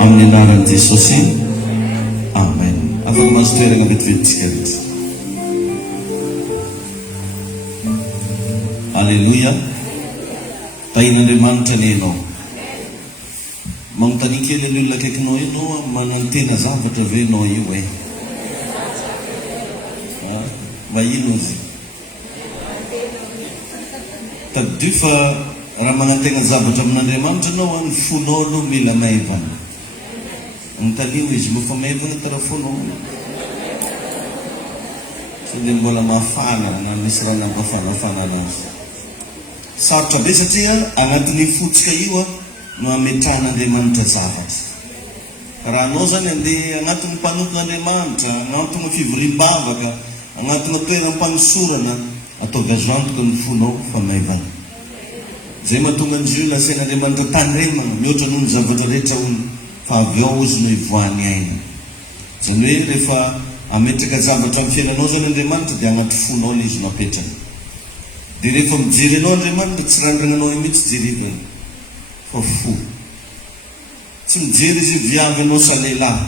amin'ny anaran'i Jesosy. Amen. Afaka mahazo toerana vetivetika rehetra. Alleluia. Tahin'Andriamanitra ny ianao. Manontany kely ny olona akaikinao ianao manantena zavatra ve ianao io e? Mahino izy? Tadidio fa raha manantena zavatra amin'Andriamanitra ianao ny fonao aloha mila maivana. Anontaniana izy mofa maivana tara fonao. Sao dia mbola mafana na misy raha nampafanafana anazy. Sarotra be satria agnatin'ny fotsika io no ametrahan'Andriamanitra zavatra. Raha anao zany andeha agnatin'ny mpanokon'Andriamanitra, agnatin'ny fivoriam-bavaka, agnatin'ny toeram-panosorana, ataovy azo antoka ny fonao fa maivana. Zay mahatonga an'izy io nasain'Andriamanitra tandremana mihoatra noho ny zavatra rehetra hono fa avy ao izy no ivoahany aina. Zany hoe rehefa ametraka zavatra amin'ny fiainanao zany Andriamanitra dia agnaty fonao ilay izy no apetraka. Dia rehefa mijery anao Andriamanitra tsy randrananao mihitsy jerevana fa fo. Tsy mijery izy viavy anao sa lehilahy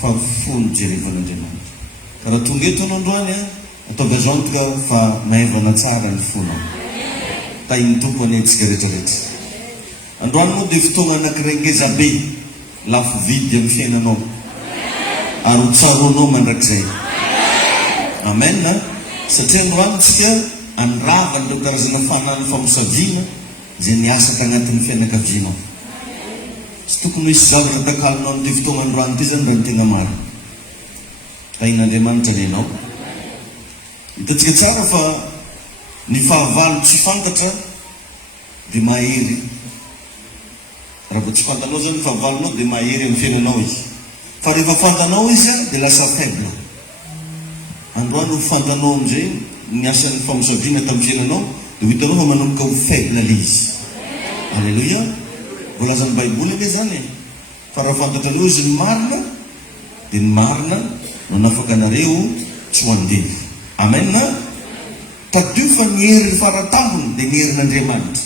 fa fo ny jerevan'Andriamanitra. Ka raha tonga eto anao androany ataovy azo antoka fa maivana tsara ny fonao. Tahin'ny tompony antsika rehetrarehetra. Androany moa dia fotoana anankiray ngeza be lafo vidy amin'ny fiainanao ary ho tsaroanao mandrakizay. Amen. Satria androany tsika andravany ireo karazana fanany famosaviana izay niasaka agnatin'ny fianakavianao. Tsy tokony misy zavatra takalinao amin'ity fotoana androany ity zany raha ny tena marina. Tahin'Andriamanitra ny ianao. Hitantsika tsara fa ny fahavalo tsy fantatra dia mahery. Raha vao tsy fantanao zany ny fahavalonao dia mahery amin'ny fiainanao izy. Fa rehefa fantanao izy dia lasa faible. Androany ho fantanao amin'izay ny asan'ny famosaviana tamin'ny fiainanao dia hitanao fa manomboka ho faible ilay izy. Alleluia. Voalazan'ny Baiboly anie zany fa raha fantatranao izy ny marina dia ny marina no nafaka anareo tsy ho andevy. Amen. Tadio fa ny herin'ny faratambony dia ny herin'Andriamanitra.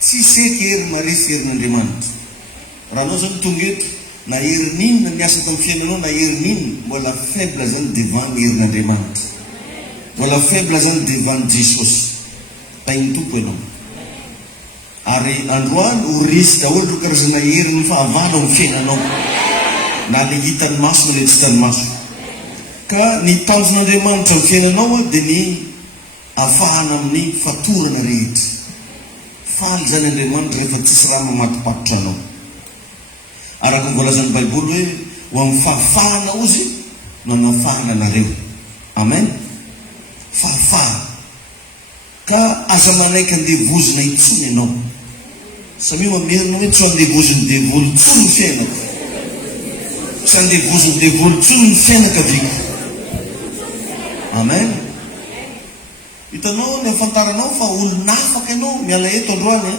Tsy seky hery marisy herin'Andriamanitra. Raha anao zany tonga eto na herin'inona ny asa tamin'ny fiainanao na herin'inona mbola faible zany devant ny herin'Andriamanitra. Mbola faible zany devant Jesosy. Tahin'ny tompo ianao. Ary androany ho resy daholo ireo karazana herin'ny fahavalo amin'ny fiainanao. Na le hitan'ny maso na le tsy hitan'ny maso. Ka ny tanjon'Andriamanitra amin'ny fiainanao dia ny ahafahana amin'ny fatorana rehetra. Faly zany Andriamanitra rehefa tsisy raha mamatopatotra anao. Araka ny voalazan'ny Baiboly hoe ho amin'ny fahafahana ozy no amafahana anareo. Amen. Fahafahana. Ka aza manaiky andevozina itsony ianao. Samia mamerina hoe tsy andevoziny devoly tsony ny fiainako. Tsy andevoziny devoly tsony ny fiainaka viko. Amen. Hitanao ny afantaranao fa olon'afaka ianao miala eto androany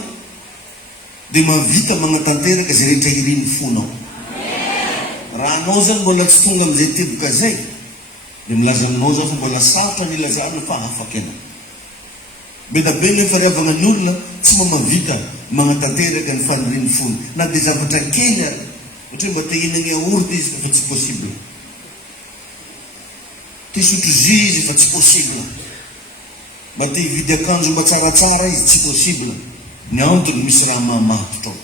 dia mavita manatanteraka izay rehetra iriny fonao. Raha anao zany mbola tsy tonga amin'izay teboka zay dia milaza aminao zao fa mbola sarotra ny ilazana fa afaka ianao. Be da be nefa riavana ny olona tsy mamavita manatanteraka ny fanirian'ny fono. Na dia zavatra kely ohatra mba te hinagny yaourt izy fa tsy possible. Te sotro jus izy fa tsy possible. Mba te hividy akanjo mba tsaratsara izy tsy possible. Ny antony misy raha mamatotra ao.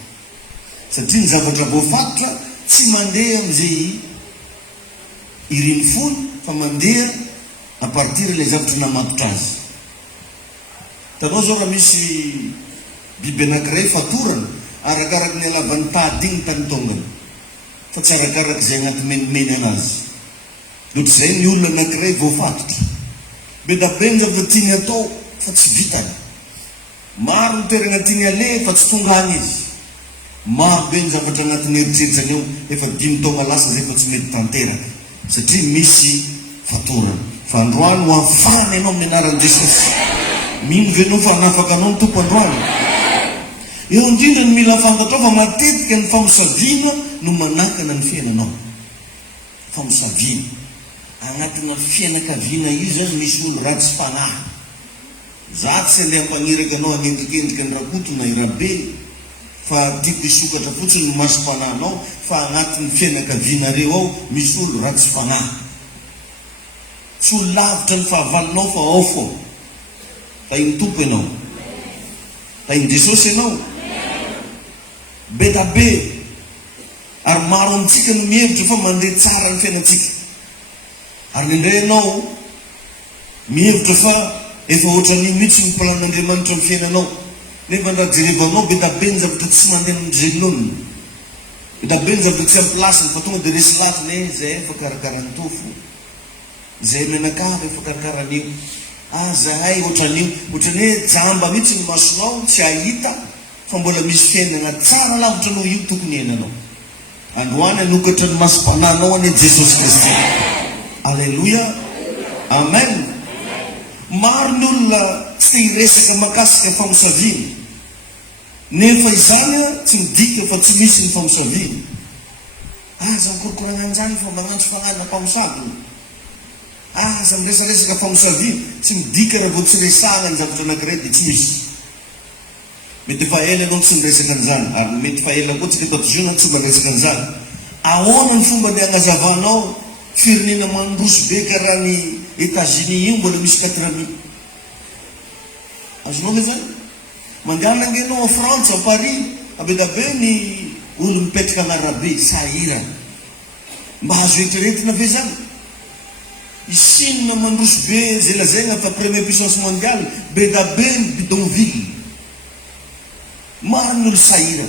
Satria ny zavatra voafatotra tsy mandeha amin'izay iriny fono fa mandeha a partir ilay zavatra namatotra azy. Tanao zao raha misy biby anankiray fatorana arakaraka ny alavan'ny tady igny tany tongany fa tsy arakaraka izay agnaty menimeny anazy. Ohatr'izay ny olona anankiray voafatotra. Be da be ny zavatra tiany atao fa tsy vitany. Maro ny toerana tiany aleha fa tsy tonga any izy. Maro be ny zavatra agnatin'ny eritreritrany eo efa 5 taona lasa zay fa tsy mety tanteraka satria misy fatorana. Fa androany ho afahana ianao amin'ny anaran'i Jesosy. Mino ve anao fa hanafaka anao ny tompo androany? Eo indrindra ny mila fantatrao fa matetika ny famosaviana no manakana ny fiainanao. Famosaviana agnatina fianakaviana io zany misy olo ratsy fanahy. Za tsy andeha hampagniraka anao hagnendrikendrika ny rakoto na irabe fa tiako isokatra fotsiny ny masom-pananao fa agnatin'ny fianakavianareo ao misy olo ratsy fanahy. Tsy olo lavitra ny fahavalinao fa ao fo. Tainy tompo ianao. Tainy Jesosy ianao. Be da be. Ary maro amintsika no mihevitra fa mandeha tsara ny fiainantsika. Ary indray ianao mihevitra fa efa ohatran'iny mihitsy ny plan'Andriamanitra amin'ny fiainanao. Nefa raha jerevanao be da be ny zavatra tsy mandeha mijerenony. Be da be ny zavatra tsy amin'ny plasiny fa tonga dia resy latiny zay efa karakarany tofo. Zay menakava efa karakaran'io. Zahay ohatran'io. Ohatran'ny hoe jamba mihitsy ny masonao tsy ahita fa mbola misy fiainana tsara lavitra no io tokony iainanao. Androany anokatra ny masom-pananao ane Jesosy Kristy. Alleluia. Amen. Maro ny olona tsy te hiresaka mahakasika famosaviana. Nefa izany tsy midika fa tsy misy ny famosaviana. Aza mikorokorana an'izany fa magnantso fagnana mpamosavy. Aza miresaresaka famosaviana tsy midika raha vao tsy resahana ny zavatra anankiray dia tsy misy. Mety fa ela ianao tsy miresaka an'izany, ary mety fa ela koa tsika tatozona tsy miresaka an'izany. Ahoana ny fomba ny agnazavanao firenena mandroso be karaha ny États-Unis io mbola misy 4 000. Azonao ve zany? Mandehana angenao a Frantsa, a Paris, abeda be ny olo mipetraka an'arabe, sahira. Mba azo eritreretina ve zany? I Chine mandroso be zay lazaina fa première puissance mondiale, be da be ny bidonville. Maro ny olo sahira.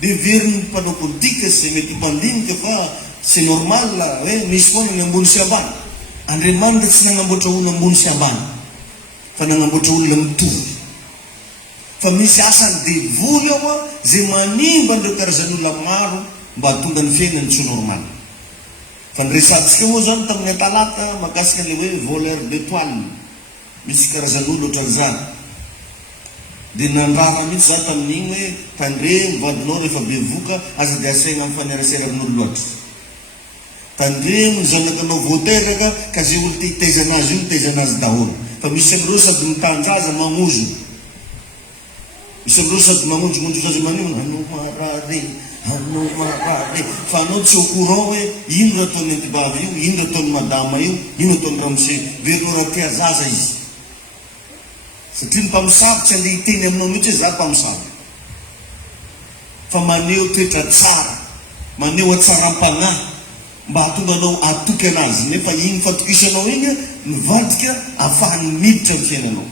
De veriny mpanao politika sy mety mpandinika fa c'est normal hoe misy foana ny ambony sy ambany. Andriamanitra tsy nagnamboatra olona ambony sy ambany fa nagnamboatra olona mitovy. Fa misy asany devoly ao zay manimba andreo karazan'olona maro mba hatonga ny fiainany tsy normal. Fa nyresantsika moa zany tamin'ny talata makasika le hoe voleur d'étoile. Misy karazan'olo ohatran'izany. Dia nandrara mihitsy za tamin'igny hoe tandre mivadinao rehefa be voka aza dia asaina amin'ny fanerasera amin'olo loatra. Tandre ny zanakanao voateraka ka zay olo te anazy io teiza anazy daholo. Fa misy amin'ireo sady mitandraza mamozo. Misy amin'ireo sady mamonjomonjo zaza manino anao marare. Fa anao tsy au courant hoe ino raha ataon'ny antibavy io, ino raha ataon'ny madama io, ino ataon'ny ramose. Verinao raha tia zaza izy. Satria ny mpamosavy tsy andeha hiteny aminao mihitsy hoe za mpamosavy. Fa maneho toetra tsara, maneho atsaram-panahy mba hatonga anao atoky anazy. Nefa iny fatokisanao iny mivadika ahafahany miditra amin'ny fiainanao.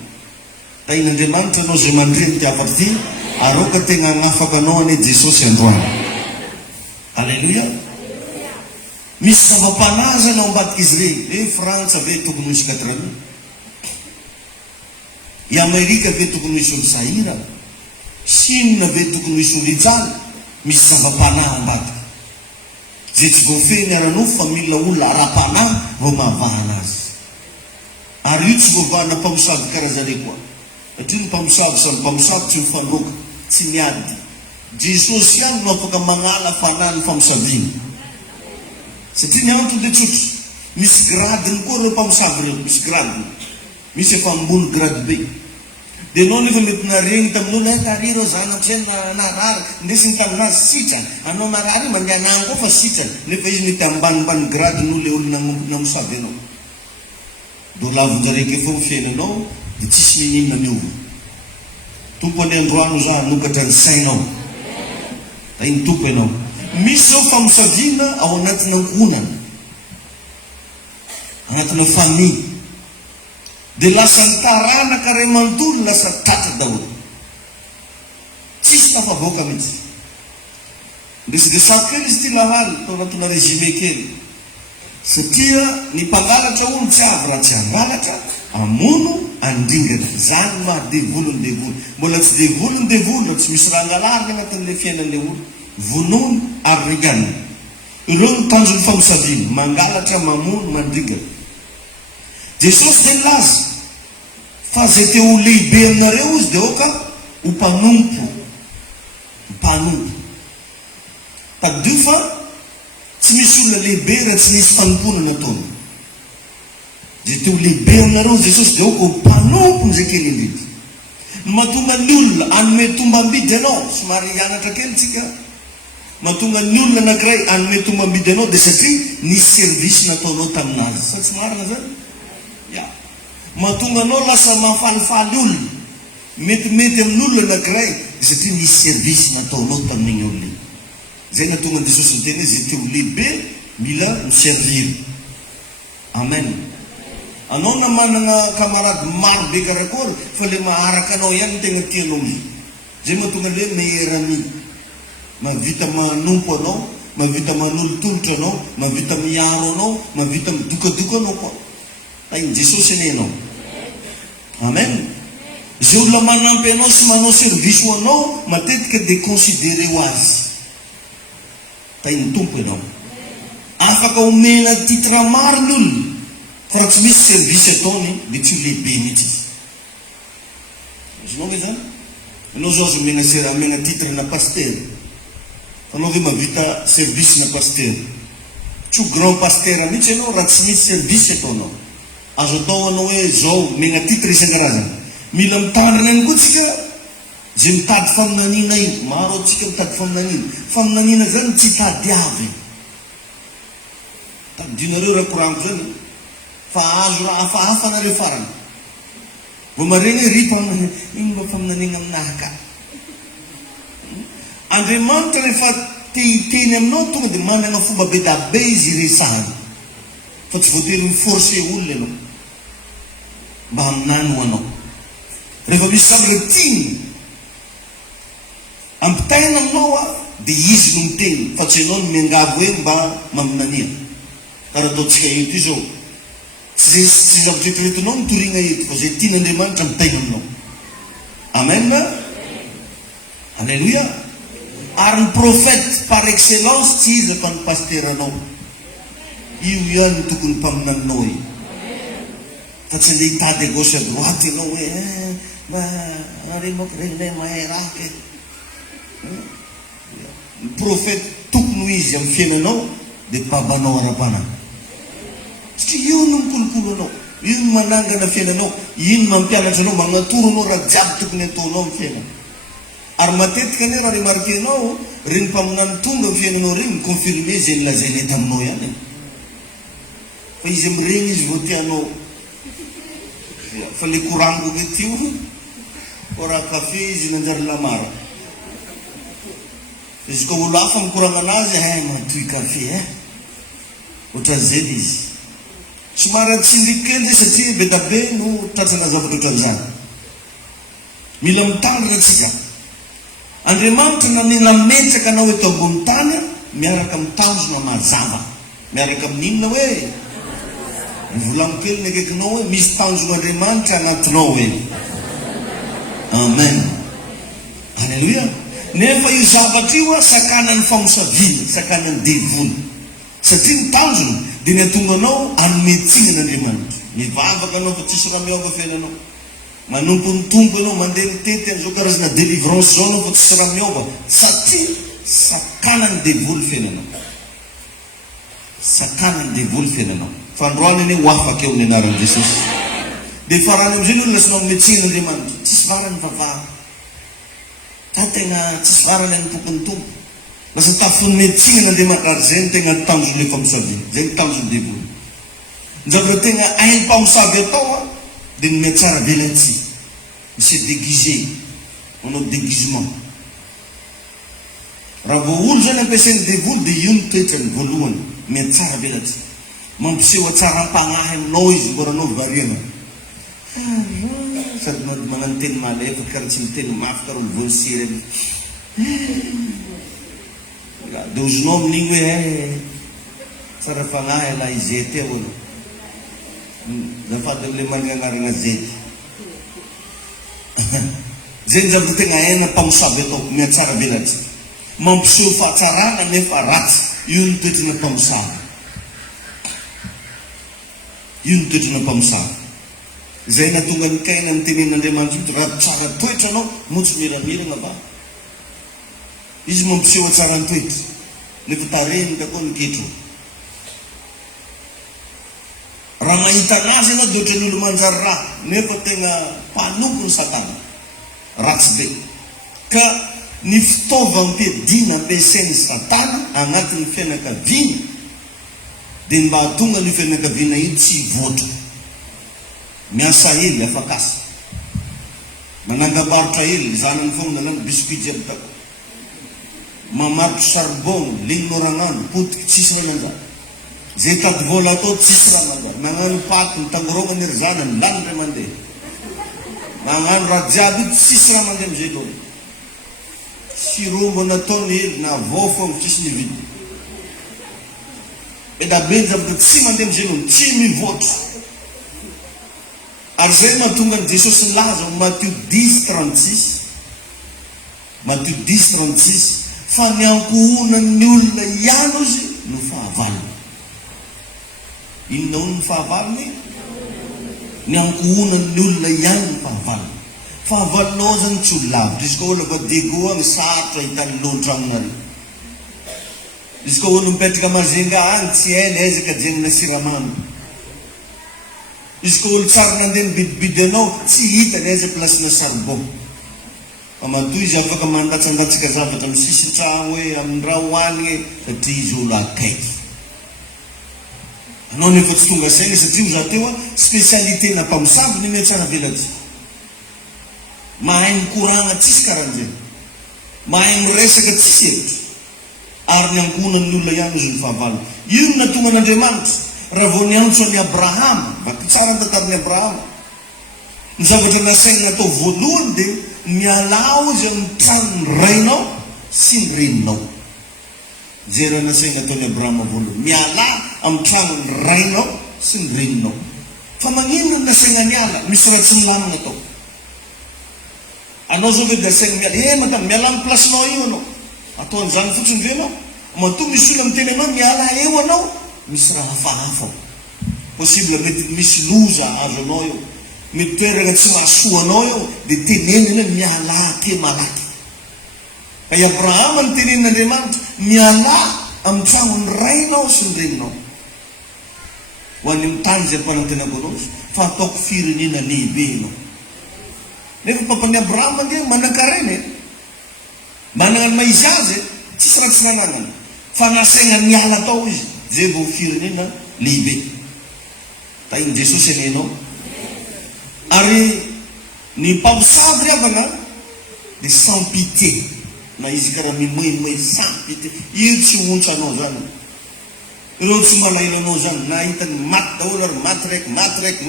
Tain'Andriamanitra anao zay mandreny tiavaka ty, aroka tegna agnafaka anao ane Jesosy androany. Alleluia. Misy zava-panahy zany ao ambadika izy reny. Hoe Frantsa ve tokony misy 4 000. I Amerika ve tokony misy olo sahira. Chine ve tokony misy olo hijaly. Misy zava-panahy ambadika. Zay tsy voafeny aranofo fa mila olona ara-panahy vao mahavahana azy. Ary io tsy voavahana mpamosavy karazare koa. Satria ny mpamosavy samy mpamosavy tsy mifandroka, tsy miady. Jesosy ihany no afaka magnala fanahy ny famosaviana. Satria ny antony dia tsotra. Misy gradiny koa reo mpamosavy reo, misy gradiny. Misy efa ambony grade be. Dia anao nefa mety naregny tamin'olo tary reo zanatry narary ndesy ny taminazy sitrany. Anao narary mandeha anany koa fa sitrany. Nefa izy mety ambanimbany grade no le olo namosavy anao. Do lavon-jareke foa fiainanao dia tsisy mininona miova. Tompo any androano za hanokatra ny sainao. Tainy tompo ianao. Misy zao famosaviana ao anatina ankohonana, anatina famille. Dia lasa nitarana kare manontolo, lasa tratra daholo. Tsisy tafavoaka mihitsy. Ndesiresako kely izy ty lahaly tao anatona résumé kely. Satria ny mpangalatra olo tsy avy raha tsy angalatra, amono andingana. Zany maha devolony devoly. Mbola tsy devolony devoly raha tsy misy raha angalarina anatin'le fiainan'le olo. Vonono ary rigana. Ireo ny tanjony famosaviana, mangalatra, mamono, mandingana. Jesosy dia nilaza fa zay te ho lehibe aminareo izy dia oka ho mpanompo. Mpanompo. Tadio fa tsy misy olona lehibe raha tsy misy fanomponana ataony. Zay te ho lehibe aminareo Jesosy dia oka ho mpanompo zay kely indrindra. mahatonga ny olona anome tombambidy anao somary hianatra kely tsika mahatonga ny olona anankiray anome tombambidy anao dia satria nisy servisy nataonao taminazy sa tsy marina zany ya mahatonga anao lasa mahafalifaly olona metimety amin'olona anankiray dia satria nisy servisy nataonao tamin'igny olona zay nahatonga ny Jesosy nyteny hoe zay te ho lehibe mila miservir amen anao na manana kamarady maro be karakory fa le maharaka anao ihany no tegna tianao mi zay mahatonga le meilleur ami mavita manompo anao mavita manolotolotra anao mavita miaro anao mavita midokadoka anao koa ay Jesosy ane anao amen zay olona manampy anao sy manao service ho anao matetika de considéré ho azy tainy tompo ianao afaka omena titre maro ny olona fa raha tsy misy service ataony dia tsy ho lehibe mihitsy izy azonao ve zany anao zao azo omena titre na paster fa anao ve mavita service na paster tsy ho grand paster mihitsy ianao raha tsy misy service ataonao azo atao anao hoe zao omena titre isan-karazana mila mitandrina any koa tsika zay mitady faminanina iny maro atsika mitady faminanina zany tsy tady avy tadinareo raha korango zany fa azo raha hafahafa nareo farany vo maregny ripa iny mba faminanina aminahaka Andriamanitra rehefa te-hiteny aminao tonga dia manana fomba be da be izy iresahany fa tsy voatery miforce olona ianao mba haminany ho anao rehefa misy zavatra tiany ampitaina aminao a dia izy no miteny fa tsy ianao no miangavo hoe mba maminania karaha ataontsika eto io zao tsy zavatra etoretinao mitorigna eto fa zay tian'Andriamanitra mitaina aminao amen alleluia ary ny prophète par excellence tsy izy fa ny paster anao io ihany tokony mpaminaninao io fa tsy andeha hitady à gauche à droite ianao hoe mba nare moko regnay mahay raha ke ny prophète tokony ho izy amin'ny fiainanao dia mpabanao ara-panahy satria io no mikolokolo anao io no manangana fiainanao io no mampianatra anao magnatoro anao raha jiaby tokony ataonao amin'ny fiainana ary matetika ane raha remarke anao reny mpaminany tonga amin'ny fiainanao reny miconfirme zay nilazainy eto aminao ihany fa izy amiregny izy vo tianao fa le korango metio o raha kafe izy nanjary lamara izy ka olo hafa mikoragna anazy matoy kafe ohatra zeny izy somary tsindriky kely zay satria be da be no tratrana zavatra ohatran'izany mila mitandrina atsika Andriamanitra nanena metraka anao eto ambony tany miaraka mitanjona mazava miaraka amin'inona hoe mivolagno kely ny akaikinao hoe misy tanjon'Andriamanitra anatinao hoe amen alleluia nefa io zavatra io sakanan'ny famosaviana sakanan'ny devoly satria ny tanjona dia ny atonga anao anometsinan'Andriamanitra mivavaka anao fa tsisy raha miova fiainanao manompo ny tompo ianao mandeha mitety am'izao karazana délivrance zao anao fa tsisy raha miova satria sakanan'ny devoly fiainanao sakanan'ny devoly fiainanao fa androany ane ho afaka eo ny anaran'i Jesosy dia farany am'izay ny olona lasanao anometsinaan'Andriamanitra tsisy varany vavaha ta tegna tsisy varany any tokony tompo lasa tafon'ny metsinan'Andriamanitra ary zay ny tegna tanjon'le famosaviana zay ny tanjon'ny devoly ny zavatra tegna hainy mpamosavy atao dia ny miatsara velantsy misy déguisé manao déguisement raha vo olo zany ampiasain'ny devoly dia io ny toetrany voalohany miatsara velantsy mampiseho atsaram-pagnahy aminao izy mbola anao variana sady manano teny malefaka karaha tsy miteny mafy karaha olo voasiry dia ozonao amin'igny hoe tsara fagnahy ala izety eo anao zafady am'le magnanarana zety zay ny zavatra tegna haina mpamosavy atao miatsara velantsy mampiseho fahatsarana nefa ratsy io ny toetrana mpamosavy io ny toetrana mpamosavy zay natonga ny kaina nytenen'Andriamanitra io raha tsara toetra anao motsy miramirana va izy mampiseho atsara ny toetra nefa tareny ka koa niketro raha mahita anazy ianao dia ohatran'ny olo manjary raha nefa tegna mpanompo ny satana ratsy be. Ka ny fitaovam-piadina ampiasain'ny Satana agnatin'ny fianakaviana dia mba hatonga ny fianakaviana iny tsy hivoatra. Miasa hely afakasa. Manangabarotra hely zanany fogna nalany biscuit jiaby tako. Mamarotro charbon, ligno ragnano, potiky tsisy rananjany. Zay tady vola atao tsisy rananjany. Magnano paty mitangorongany ry zanany, lany ray mandeha. Magnano raha jiaby tsisy raha mandeha amizay loha. Sirombo nataony hely na avao fogna tsisy nividy. Eda be zavatra tsy mandeha amizay loha, tsy mivoatra. Ary zay mahatonga ny Jesosy nilaza Matthieu 10:36. Matthieu 10:36. Fa ny ankohonan'ny olona ihany izy no fahavalony. Inona hono ny fahavalony? Ny ankohonan'ny olona ihany no fahavalony. Fahavalonao zany tsy ho lavitra. Izy ka olo fa dego agny sarotra hitany lohan-tragnonareo. Izy ka olo mipetraka Mazenga agny tsy hainy aizaka jenina siramamy. Izy ka olo tsara nandeha mibidibidy anao tsy hitany aiza plasina charbon. Fa matoy izy afaka mandatsandatsika zavatra amin'ny sisin-tragno hoe amin'ny raha hohanigny satria izy olo akaiky. Anao nefa tsy tonga saina satria za teo spécialité na mpamosavy ny metsara velatsy. Mahay mikoragna tsisy karan'izay. Mahay miresaka tsisy hevitra. Ary ny ankohonan'ny olona ihany izy ny fahavalony. Io no natonga an'Andriamanitra raha vao niantso an'i Abrahama, vaky tsara ny tantaran'i Abrahama. Ny zavatra nasainy natao voalohany dia mialao izy amin'ny tranon'ny rainao sy ny reninao. Zay raha nasainy nataon'i Abrahama voalohany. Miala amin'ny tranon'ny rainao sy ny reninao. Fa magnino nasaina niala? Misy raha tsy milamina atao. Anao zao ve dia asainy miala? Madame, miala amin'ny plasinao io anao. Atao an'izany fotsiny ve anao? Matoa misy olona miteny anao miala eo anao. Misy raha hafahafa. Possible mety misy loza azo anao eo. Mety toerana tsy mahasoa anao eo. Dia tenenina miala ke malaky. Ka i Abrahama ny tenenin'Andriamanitra miala amin'ny tranon'ny rainao sy ny reninao. Ho any amin'ny tany zay mpanantenako anao fa ataoko firenena lehibe anao. Nefa papan'i Abrahama dia manan-karena. Manana ny maizy azy, tsisy raha tsy nananana. Fa nasaina niala tao izy. Zay vao firenena lehibe. Tain'i Jesosy anenao. Ary ny mpamosavy ry avana dia sans pitié. Na izy karaha mimoemoe sans pitié. Io tsy ontsa anao zany. Ireo tsy malahelo anao zany. Na hitany maty daholo ary maty raiky.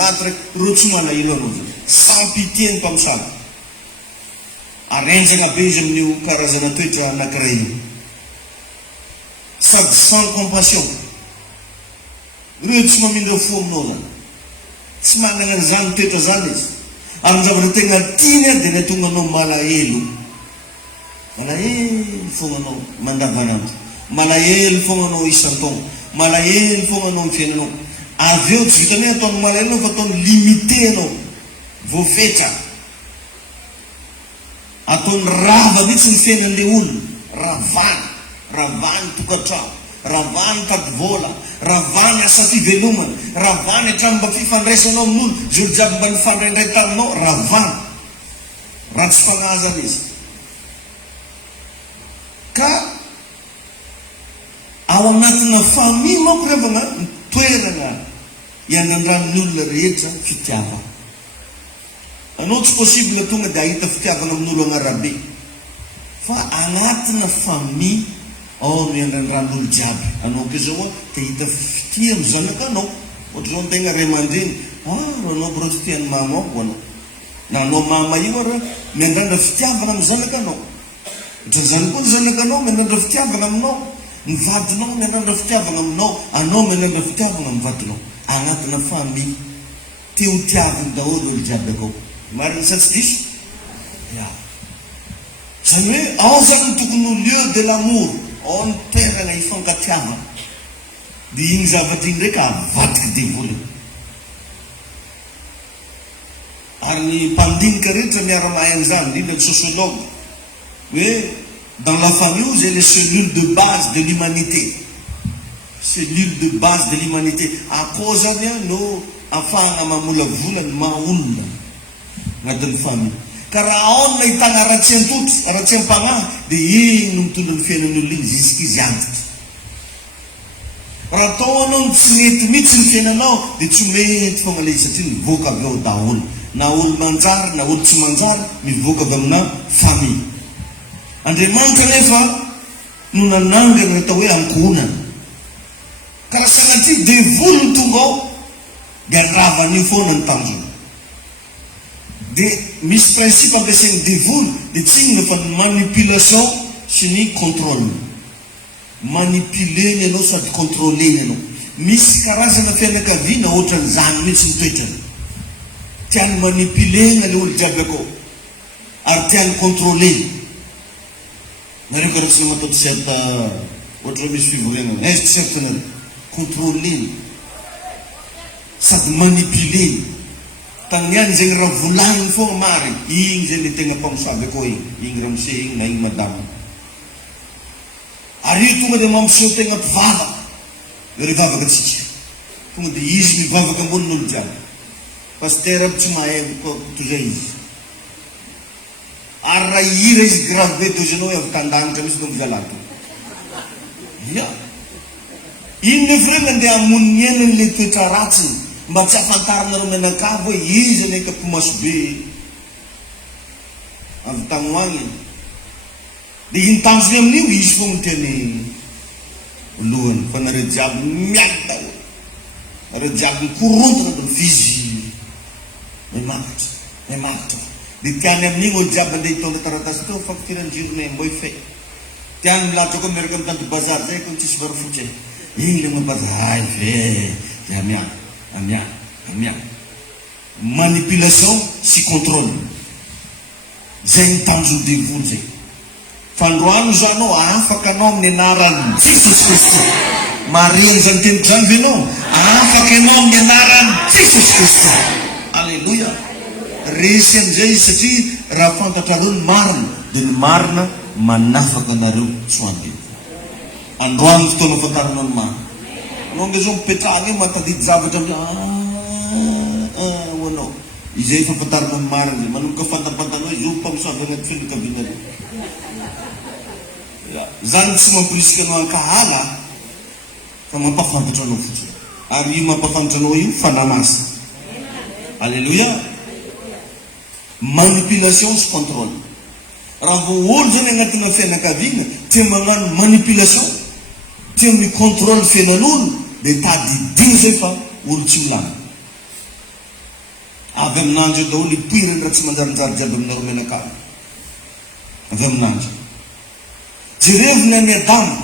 Ireo tsy malahelo anao zany. Sans pitié ny mpamosavy. Arenjana be izy amin'io karazana toetra anankiray io. Sady sans compassion. Ireo tsy mamindra fo aminao zany. Tsy manana an'izany toetra zany izy. Ary ny zavatra tegna tiany dia nahatonga anao malahelo. Malahelo fogna anao mandavanandro. Malahelo fogna anao isan-taona. Malahelo fogna anao amin'ny fiainanao. Avy eo tsy vitany hoe ataony malahelo anao fa ataony limité anao. Voafetra. Ataony rava mihitsy ny fiainan'ilay olona. Ravany tokantrano. Ravany tady vola. Ravany asa fivelomana. Ravany hatrany mba fifandraisanao amin'olo. Zolo jiaby mba nifandraindray taminao. Ravany. Ratsy fanazana izy. Ka ao anatina famille manko revana toerana ianandramin'ny olona rehetra fitiavana. Anao tsy possible tonga dia ahita fitiavana amin'olo agnarabe. Fa anatina famille ao no ianandran'olo jiaby. Anao ke zao te hita fitia amin'ny zanakanao. Ohatra zao tegna ray aman-dreny. Anao bro tsy tian'ny mama ao anao. Na anao mama io ara miandrandra fitiavana amin'ny zanakanao. Ohatra zany koa ny zanakanao miandrandra fitiavana aminao. Ny vadinao miandrandra fitiavana aminao. Anao miandrandra fitiavana amin'ny vadinao. Anatina famille te ho tiaviny daholo olo jiaby akao. Marina sa tsy diso? Zany hoe ao zany tokony ho lieu de l'amour. Ao ny toerana ifankatiavana. Dia igny zavatra igny ndraika avadiky devoly. Ary ny mpandinika rehetra miara-mahay an'izany, indrindra ny sociologue, hoe dans la famille c'est les cellules de base de l'humanité. Cellules de base de l'humanité. Akao zany no afahana mamola volany maha olona agnatin'ny famille. Ka raha ao nahitana aratsy antotry aratsy ampagnahy dia igny no mitondra ny fiainan'olona igny jusky izy antitra. Raha atao anao tsy mety mihitsy ny fiainanao dia tsy mety fogna le izy satria mivoaka avy ao daholo, na olo manjary na olo tsy manjary mivoaka avy amina famille. Andriamanitra nefa no nanangana natao hoe ankohonana, ka raha sanatria devoly ny tonga ao dia ravan'io foana ny tanjona. Dia misy principe ampiasain'ny devoly dia tsy igny fa ny manipulation sy ny contrôle. Manipuleny ianao sady contrôleny ianao. Misy karazana fianakaviana ohatran'izany mihitsy ny toetrany. Tiany manipulena le olo jiaby akao ary tiany contrôleny. Nareo karaha tsy namatao t-shirt ohatra misy fivorenana aiza t-shirt nareo contrôleny sady manipuleny. Tagnany zegny raha volagniny fogna mary igny zegny le tegna mpamosavy akao igny ramose igny na igny madama. Ary io tonga dia mampiseho tegna mpivavaka ry vavaka atsika, tonga dia izy mivavaka ambonin'olo jiaby. Paster aby tsy mahay tozay izy. Ary raha ihira izy grave be toizanao avy tandanitra misy dongo zalato. Ya iny nefa ndeha hamoniny enany le toetra ratsiny mba tsy afantarinareo menakavy hoe izy aneka mpimaso be avy tagnoagny. Dia iny tanjony amin'io izy fo miteny lohany fa nareo jiaby miady daholo, nareo jiaby mikorontana do mivizy mimakatra. Dia tiany amin'igny olo jiaby andeha hitondra taratasy teo faktiran-jirony mbo ife. Tiany milatra koa miaraka amin'ny tanto bazary zay ko tsisy varofotsy igny le mabazary ve dia amiana. Manipulation sy contrôle zay ny tanjony devoly zay. Fandroano zanao afaka anao amin'ny anaran'ny Jesosy Kristy. Mariny zany teniko zany venao afaka anao amin'ny anaran'ny Jesosy Kristy. Alleluia. Resy amizay izy satria raha fantatra reo ny marina dia ny marina manafaka anareo soandy. Androany fotoana fantaranao ny marina. Anao nge zao mipetrahana io matadidy zavatra hoanao. Izay efa fantaranao ny marina zay manomboka fantapantanao izy io mpamosavy agnaty fianakavianareo. Zany tsy mampirisika anao ankahala fa mampafantatra anao fotsiny. Ary io mampafantatra anao io fanamasina. Alleluia. Manipulation sy contrôle. Raha vao olo zany agnatina fianakaviana tia magnano manipulation, tia micontrôle fiainan'olo dia tadidiny zay fa olo tsy milana. Avy aminandro eo daholo ipoirany raha tsy manjarinjary jiaby aminareo menakavy. Avy aminandro jereviny any Adama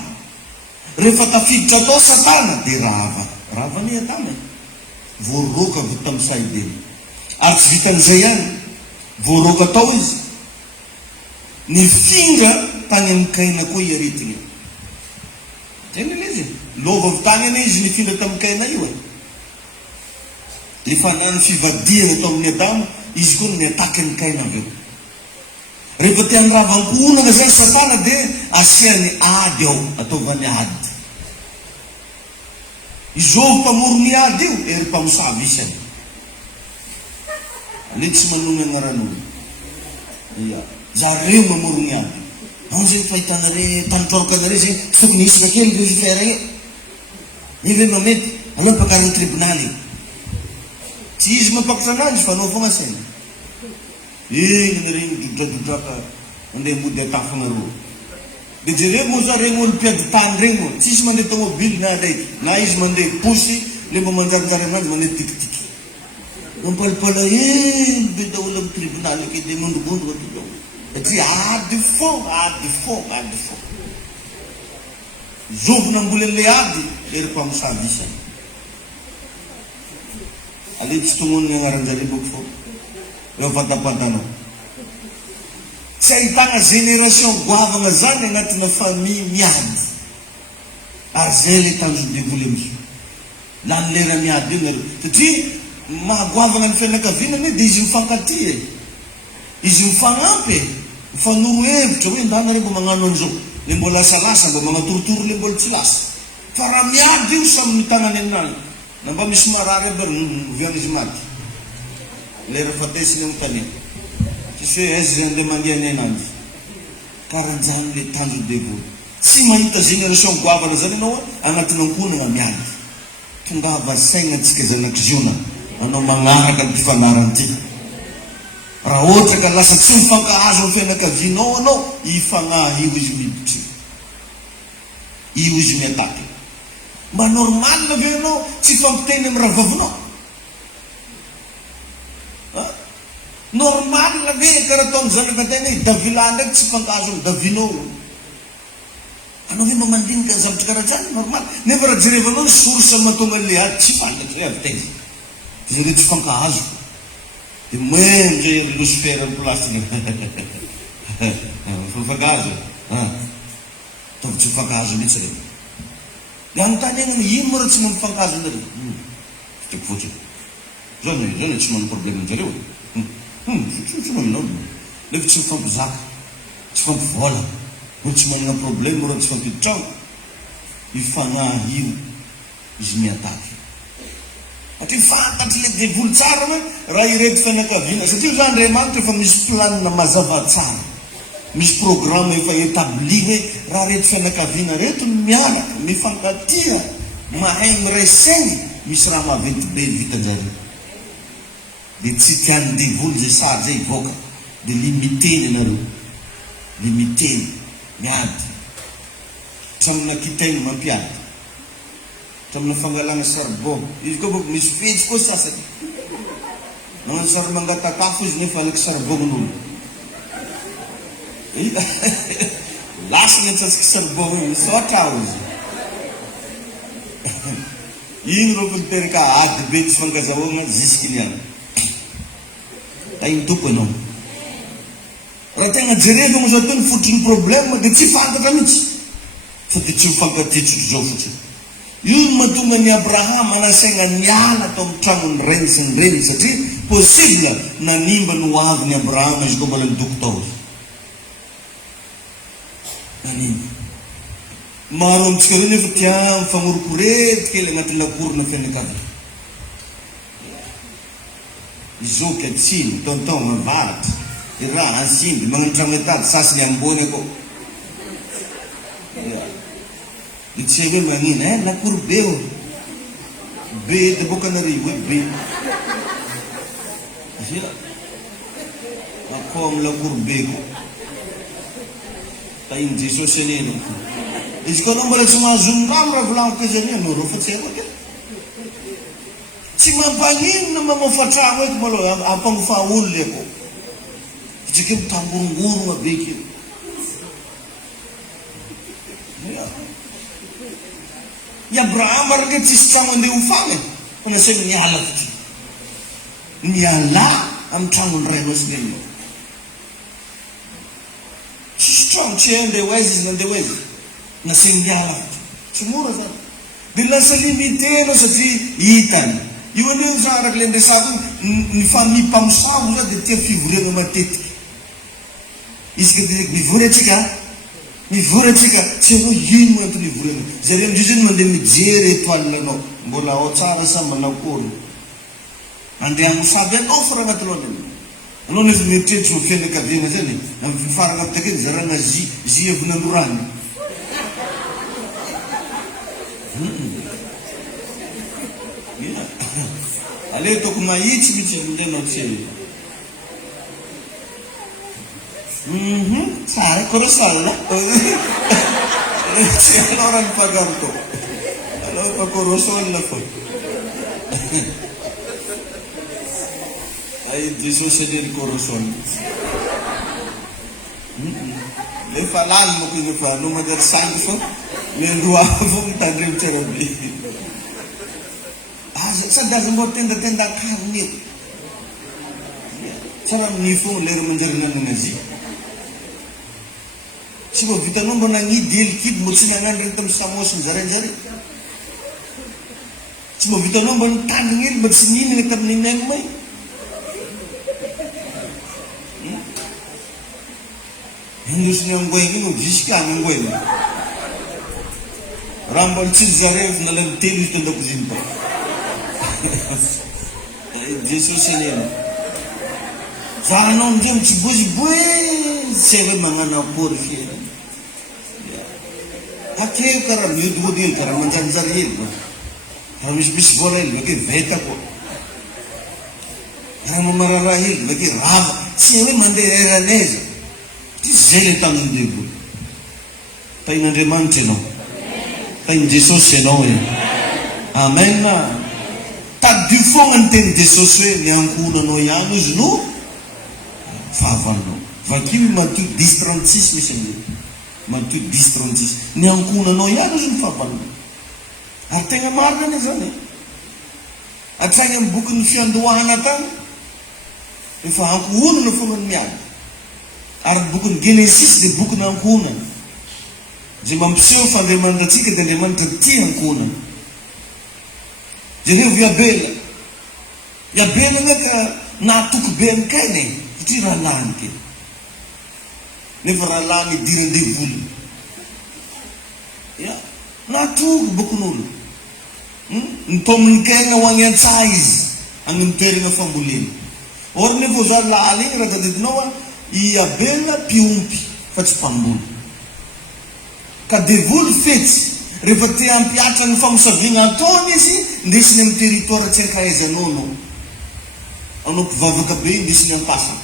rehefa tafiditra atao Satana dia ravany Adama voaroka avy tamin'ny saibeny. Ary tsy vitan'izay ihany, voaroka tao izy nifindra tany amin'ny Kaina koa iaretigny. Zany le izy lova avy tany any izy nifindra tamin'ny Kaina io le fanany fivadihana tao amin'ny Adama, izy koa ny ataka ny Kaina avy eo. Rehefa tiany ravankohonana zany Satana dia asiany ady ao, ataovany ady. Izôvy mpamorony ady io ery mpamosavy isany. Le tsy manome agnaran'olo. Zareo mamorony ady. Ao zay fahitanare tanitrorokanare zay tokony isaka kely Lucifer io. Ive mamety aleo mpakariny tribonaly. Tsy izy mampakatra anazy fa anao fogna saina. Igny regny dodradodraka andeha mody atafanareo. Dia jereo moa za regny olo mpiady tany regny moa tsisy mandeha tomobily na raiky, na izy mandeha posy le mba manjarinjary anazy mandeha tikitiky. Mampalipala be daholo amin'ny tribonaly ake dia mondromondro aty daholo. Satria ady fogna. Zovina ambolen'le ady ery mpamosavy isany. Ale tsy tongon'ny agnaran'jareo boky fô. Eo fantapantanao. Tsy ahitana génération goavana zany agnatina famille miady. Ary zay le tanjony devoly amizio. Lany lera miady io nareo. Satria mahagoavana ny fianakaviana dia izy mifankaty izy mifanampy mifanoro hevitra hoe ndanareo mba magnano an'izao, le mbola lasalasa mba magnatorotoro le mbola tsy lasa. Fa raha miady io samy mitanany aminazy na mba misy marary aby viana izy maty lera fatesiny amin'ny tany. se aiza le mangiana ananjy karanjany le tanjo devoly tsy mahita génération goavana zany anao agnatin'ny ankonana miady tongava saignatsika zanakiziona anao magnaraka ny fifanarany ty raha ohatra ka lasa tsy mifankahazo amin'ny fianakavianao anao ifagnahy io izy miditry io izy miataky mba normal ve anao tsy fampiteny amin'ny raha vavinao normal ve karaha ataony zanakatena davila ndraiky tsy fankahazo amin'ny davinao anao ve mba mandinika zavatra karaha zany normal nefa raha jerevanao ny source mahatonga le ady tsy fantatry hoe avy taiza zare tsy fankahazo de mendry Lucifer amin'ny place fankahazo tovy tsy mifankahazo mihitsy reny de anontany agnany ino moa raha tsy mampifankahazo anareo fitrako fotsiny zany tsy manao problème anjareo tsy maminao nefa tsy mifampizaka tsy fampivola olo tsy manana problème raha tsy fampiditra ifagnahy io izy miataky satria fantatry le devoly tsara hoe raha ireto fianakaviana satria zany Andriamanitra efa misy planina mazava tsara misy programme efa établi hoe raha reto fianakaviana reto ny miaraka mifankatia mahay miray saigny misy raha maventy be vitanjare de tsy tian'ny devoly zay sary zay ivoaka de limiteny anareo limiteny miady tramina kitainy mampiady tramina fangalana charbon izy koa boko misy fetsy koa sasany magnano sary mangatakafo izy nefa alaky charbon-n'olo lasa ny atsasaky charbon io misaotra aho izy iny ro miteraka ady be tsy fangazahoagna jusque niany tainy toko anao raha tegna jerevagna zao teny fotriny problème de tsy fantatra mihitsy fa de tsy mifankatitry zao fotsiny io mahatonga ny Abrahama nasaigna niala atao amin'ny tranony reny sy ny reny satria possible nanimba no avy ny Abrahama izy koa mbola nidoko tao nanimba maro amitsika reo nefa tia mifagnorokoroety kely agnatin'ny lakorona fianakavy izoky atsiny tonton mavaratra iraha ansimby magnano trano etady sasiny ambony akao de tsy hoe magnina lakoro be o be de boka anarivo hoe be akao amin'ny lakoro be ko tainy Jesosy anena izy koa anao mbola tsy mahazondrano raha volaniko izy any anao reo fa tsy haiko tsy mampanino na mamafatrano eto maloha ampagnofa olo le akao fitsika mitangorongorona be kely i Abrahama raha tsisy trano andeha ho fany nasaigny niala fitry niala amin'ny tranony ray amasiny tsisy trano tsy andeha ho aiza izy nandeha ho aiza nasaigny niala fitry tsy mora zany de lasa limité anao satria hitany io anio za araky le ndresako ny famille mpamosavo za de tia fivoriana matetiky izy ka de mivory atsika tsy anao ino antony ivoriana zare amindreo zany mandeha mijery étoile anao mbola ao tsara sa manakory andeha amosavy anao fa raha agnatinao anao nefa mieritreritra fianakaviana zany amin'ny farana apitakeny zarana zi avy nandorany aleo toko mahitsy mihitsy mindraynao tsy tsara korosol tsy anao raha nipagaroko aleo fa korosol fo ay Jesosy anely korosol lefa lany moko iny fa no manjary sangy fo mendroa fo mitandremitsy arabe sady aza mbo tendatenda-kany eto tsara amin'ny fo lera manjary nanana azy tsy mba vitanao mbo nagnidy elikidy mbo tsy nagnany reny tamin'ny samosy ny zarainjare tsy mba vitanao mbo nitandriny ely mba tsy nihinana tamin'ny nemay indosiny angoaigny ino juskany angoaigny raha mbola tsy zareo efa nalany telo izy tondakoziny tao Jesosy anena Zanao amizay mitsiboziboe tsy hoe magnano akory fiera. Akeo karaha mihodihody hely karaha manjarinjary hely raha misy vola hely vake veta koa. Raha mamarara hely vake rava tsy hoe mandeha eranaiza. Ty zay le tamin'ny devoly. Tain'Andriamanitra ianao. Tain Jesosy ianao e. Amen. Tadio foana ny teny Jesosy hoe ny ankohonanao ihany izy no fahavalonao. Vakio Matthieu 10:36 misy amin'io. Matthieu 10:36. Ny ankohonanao ihany izy no fahavalonao. Ary tegna marina ne zany. Atrany amin'ny bokin'ny fiandohana tany efa ankohonana foana ny miady. Ary bokin'ny Genesis dia bokin'ny ankohonana. Zay mampiseho fa Andriamanitra antsika dia Andriamanitra tia ankohonana. Jehovah Yabela. Yabela ngaka natoky be amin'ny kainy satria rahalahy ke. Nefa rahalahy idiran-devoly. Ya, natoky bokon'olo. Nitao amin'ny kaina ho any an-tsaha izy amin'ny toerana fambolena. Or nefa zany lahala igny raha tadidinao i Yabela mpiompy fa tsy mpamboly. Ka devoly fetsy rehefa te hampiatra ny famosaviana ataony izy ndesiny amin'ny territoire tsy ankahaizanao anao. Anao mpivavaka be ndesiny ampasana.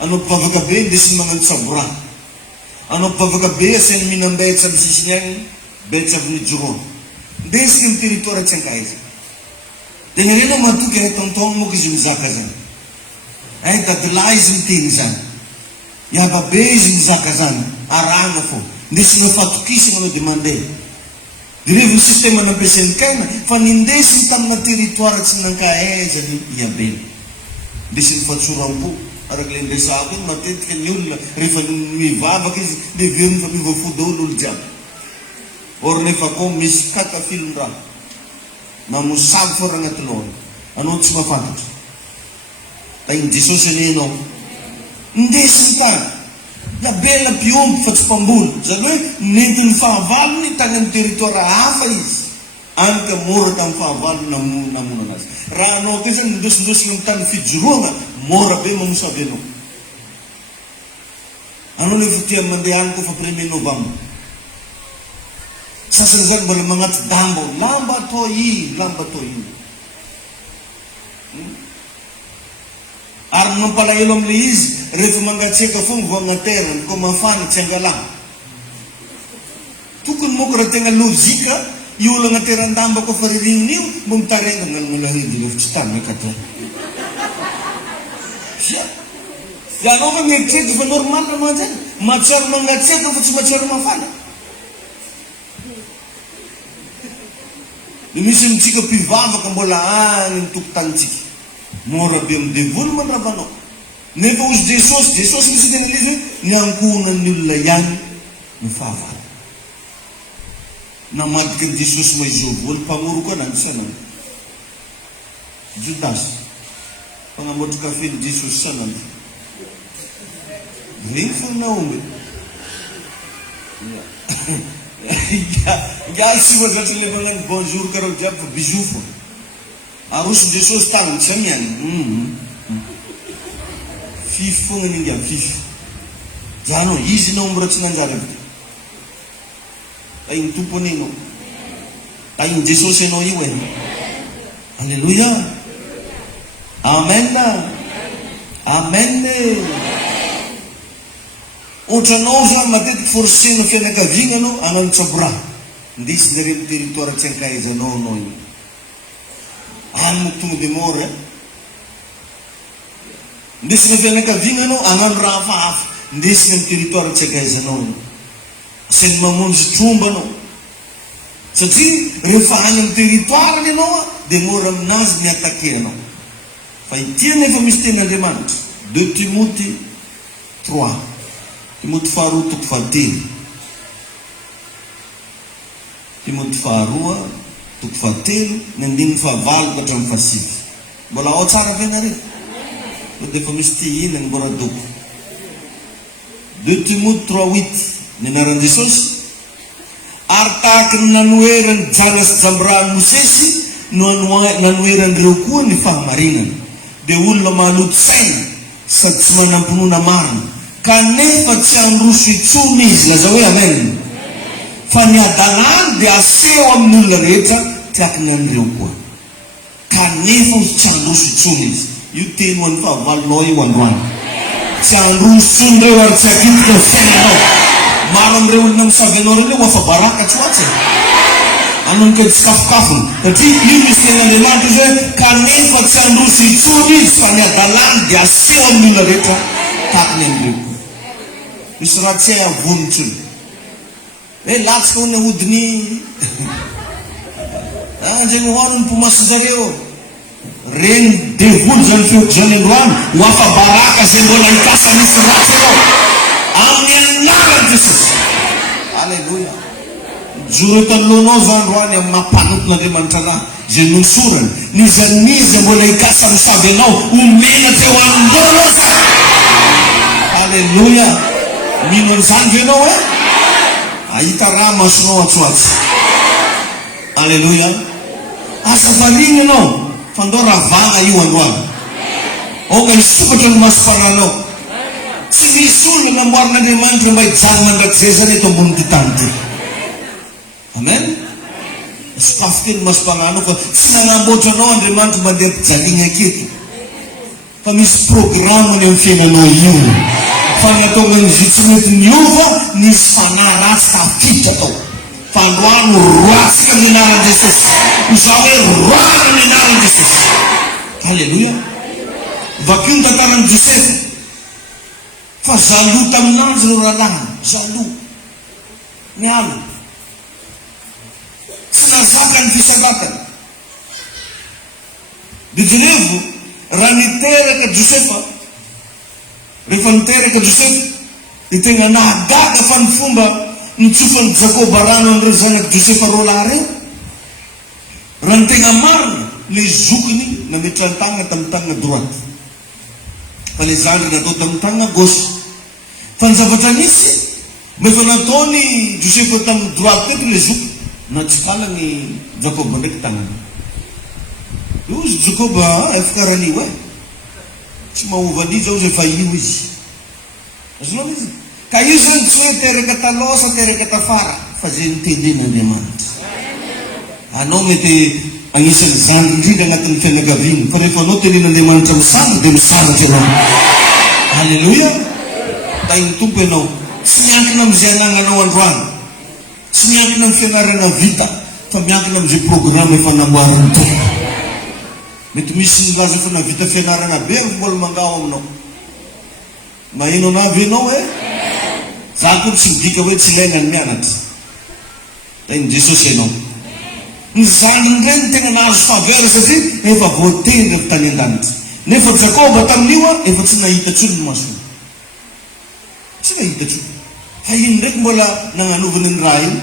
Anao mpivavaka be ndesiny magnano tsabora. Anao mpivavaka be asainy mihinam-betsa amin'ny sisiny agny, betsa avy nijoroana. Ndesiny amin'ny territoire tsy ankahaiza. Dia nirena matoky ay tonton moka izy mizaka zany. Ay dadilahy izy miteny zany. Yaba be izy mizaka zany. Arahana fo. Ndesina fatokisana anao dia mandeha. Dia rehefa ny système nampiasain'ny kaina fa nindesiny tamina territoire tsy nankahaiza ny Yabela. Ndesiny fatsoram-po. Araka le ndresako iny matetika ny olona rehefa mivavaka izy dia veriny fa mivafody olo olo jiaby. Or nefa koa misy kakafilin-draha mamosavy fo raha agnaty lohany. Anao tsy mahafantatra. Tain'i Jesosy anie ianao. Ndesiny tany. Yabela mpiompy fa tsy mpamboly. Zany hoe nentin'ny fahavalony tany amin'ny territoire hafa izy. Anika mora tamin'ny fahavalony namonana azy. Raha anao koa zany ndosindosina amin'ny tany fijoroana, mora be mamosavy anao. Anao le tia mandeha any koa fa 1er novembre. Sasany zany mbola magnaty damba, lamba atao ino, lamba atao ino. Ary mampalahelo amile izy rehefa mangatsiaka foana vao agnaterra koa mafana tsy angalana. Tokony moka raha tegna lozika io olo agnateran-damba koa fa ririnina io mbo mitarenga ngalmola hedy lefitry tany akatra. Anao fa mieritreritra fa normal naman zany. Mahatsiaro mangatsiaka fa tsy mahatsiaro mafana. Misy nitsika mpivavaka mbola any ny tokotanitsika. Mora be amin'ny devoly mandravanao. Nefa ozy Jesosy misy tena izy hoe ny ankohonan'ny olona ihany ny fahavala. Namadika ny Jesosy maizovo olo mpamoro koa nandisanany. Judasy mpanamotra kafe ny Jesosy sanany. Regny fa naombe. Ngia sy voazatra le magnano bonjour karaha jiaby fa bisou fo. Arosy Jesosy tanany tsy amiany. Fify foana ninga fify. Zano izy nao mbola tsy nanjary avy. Tain'ny tompony ianao. Tain'ny Jesosy ianao io e. Alleluia. Amen. Amen. Ohatranao zany matetiky forcena fianakaviana anao anao tsabora. Ndesiny reny territoire tsy ankahaizanao anao io. Any moka tonga dia mora. Ndesina fianakaviana anao agnano raha hafahafa. Ndesina amin'ny territoire tsy ankahaizanao. Asainy mamonjy tromba anao. Satria rehefa any amin'ny territoire ianao dia mora aminazy ny atake anao. Fa ity nefa misy ten'Andriamanitra. 2 Timothée 3. Timothée faharoa toko fahatelo. Timothée faharoa toko fahatelo ny andininy fahavalo ka hatramin'ny fahasivy. Mbola ao tsara fianareo. Dia efa misy ty ilany mbola doko. 2 Timothée 3:8 ny anaran'i Jesosy. Ary tahaka ny nanoherany jana sy jamborahany Mosesy no nanoheran'ireo koa ny fahamarinana. dia olona maloto-tsaina sady tsy manam-pinoana marina kanefa tsy androso itsony izy. Laza hoe amen. Fa ny adalany dia aseho amin'ny olona rehetra tiaky ny an'ireo koa, kanefa tsy androso itsony izy. Io teny ho an'ny fahavalonao io androany. Tsy androso itsony reo ary tsy akitika ny fiainanao. Maro amin'ireo olona misavy anao reo ho afa baraka tsy hoatsy anonika tsy kafokafony satria io misy ten'Andriamanitra izy hoe kanefa tsy androso itsony izy fa ny adalany dia aseho amin'ny olona rehetra tahaky ny an'ireo koa. Misy raha tsy hay avony tsony hoe latsika ho ny ahodiny zegny hoano ny mpomasin-jareo reny devoly zany feoko zany androany ho afa baraka zay mbola hikasa misy ratsy anao amin'ny anaran'i Jesosy. Alleluia. Joro tanolonao zany androany amin'ny mampanoton'Andriamanitra anahy zay nosorany nizaniza mbola hikasa misavy anao omena teo andolo zany. Alleluia. Mino an'izany ve ianao e? Ahita raha masonao atsoatsy. Alleluia. Asa variana ianao fa ndao ravagna io androany. Oka nisokatra ny masom-pananao. Tsy misy olona namboarin'Andriamanitra mba hijanona mandrakizay zany eto ambony tany ty. Amen. Sokafo teny masom-pananao fa tsy manamboatra anao Andriamanitra mandeha mpijaligna aketo. Fa misy programme ny amin'ny fiainanao io. Fa nataonga ny vitsy mety niova nisy fanahy ratsy tafiditra tao. Fa androany roatsika amin'ny anaran'i Jesosy. Izao hoe roana amin'ny anaran'i Jesosy. Alleluia. Vakio ny tantaran'i Josefa. Fa zalo tamin'azy no rahalahy. Zalo. Mialo. Tsy nazaka ny fisakakany. Dia jerevo raha niteraka Josefa. Rehefa niteraka Josefa dia tena nahagaga fa ny fomba nitsofan'ny Jakoba rano an'ireo zanaky Josefa roa lahy reo. Raha ny tena marina le zokiny nametra ny tanana tamin'ny tanana droite fa le zandry natao tamin'ny tanana gauche. Fa ny zavatra nisy mefa nataony Josefa tamin'ny droite teto le zoky natsikala ny Jakoba ndraiky tanana. Io izy Jakoba efikaraniho tsy mahovany zao zay fa io izy azonao izy ka io zany tsy hoe teraka taloha sa teraka tafara fa zay nitenen'Andriamanitra. Anao mety agnisan'ny zandry indrindra agnatin'ny fianakaviana fa rehefa anao tenen'Andriamanitra misandry dia misandry ianao. Alleluia. Tainy tompo ianao tsy miankina amin'izay anagnanao androany, tsy miankina amin'ny fianarana vita fa miankina amin'izay programme efa namboariny tompo. Mety misy nilaza fa navita fianarana be mbola mangao aminao. Maheno anavy ianao e? Za koa tsy midika hoe tsy ilaina ny mianatra. Tainy Jesosy ianao. Ny zandriny ireny tena nahazo faveur satria efa voatendry avy tany an-danitra. Nefa Jakoba tamin'io efa tsy nahita tsony ny masony. Tsy nahita tsony. Fa iny ndraiky mbola nagnanovany ny raha iny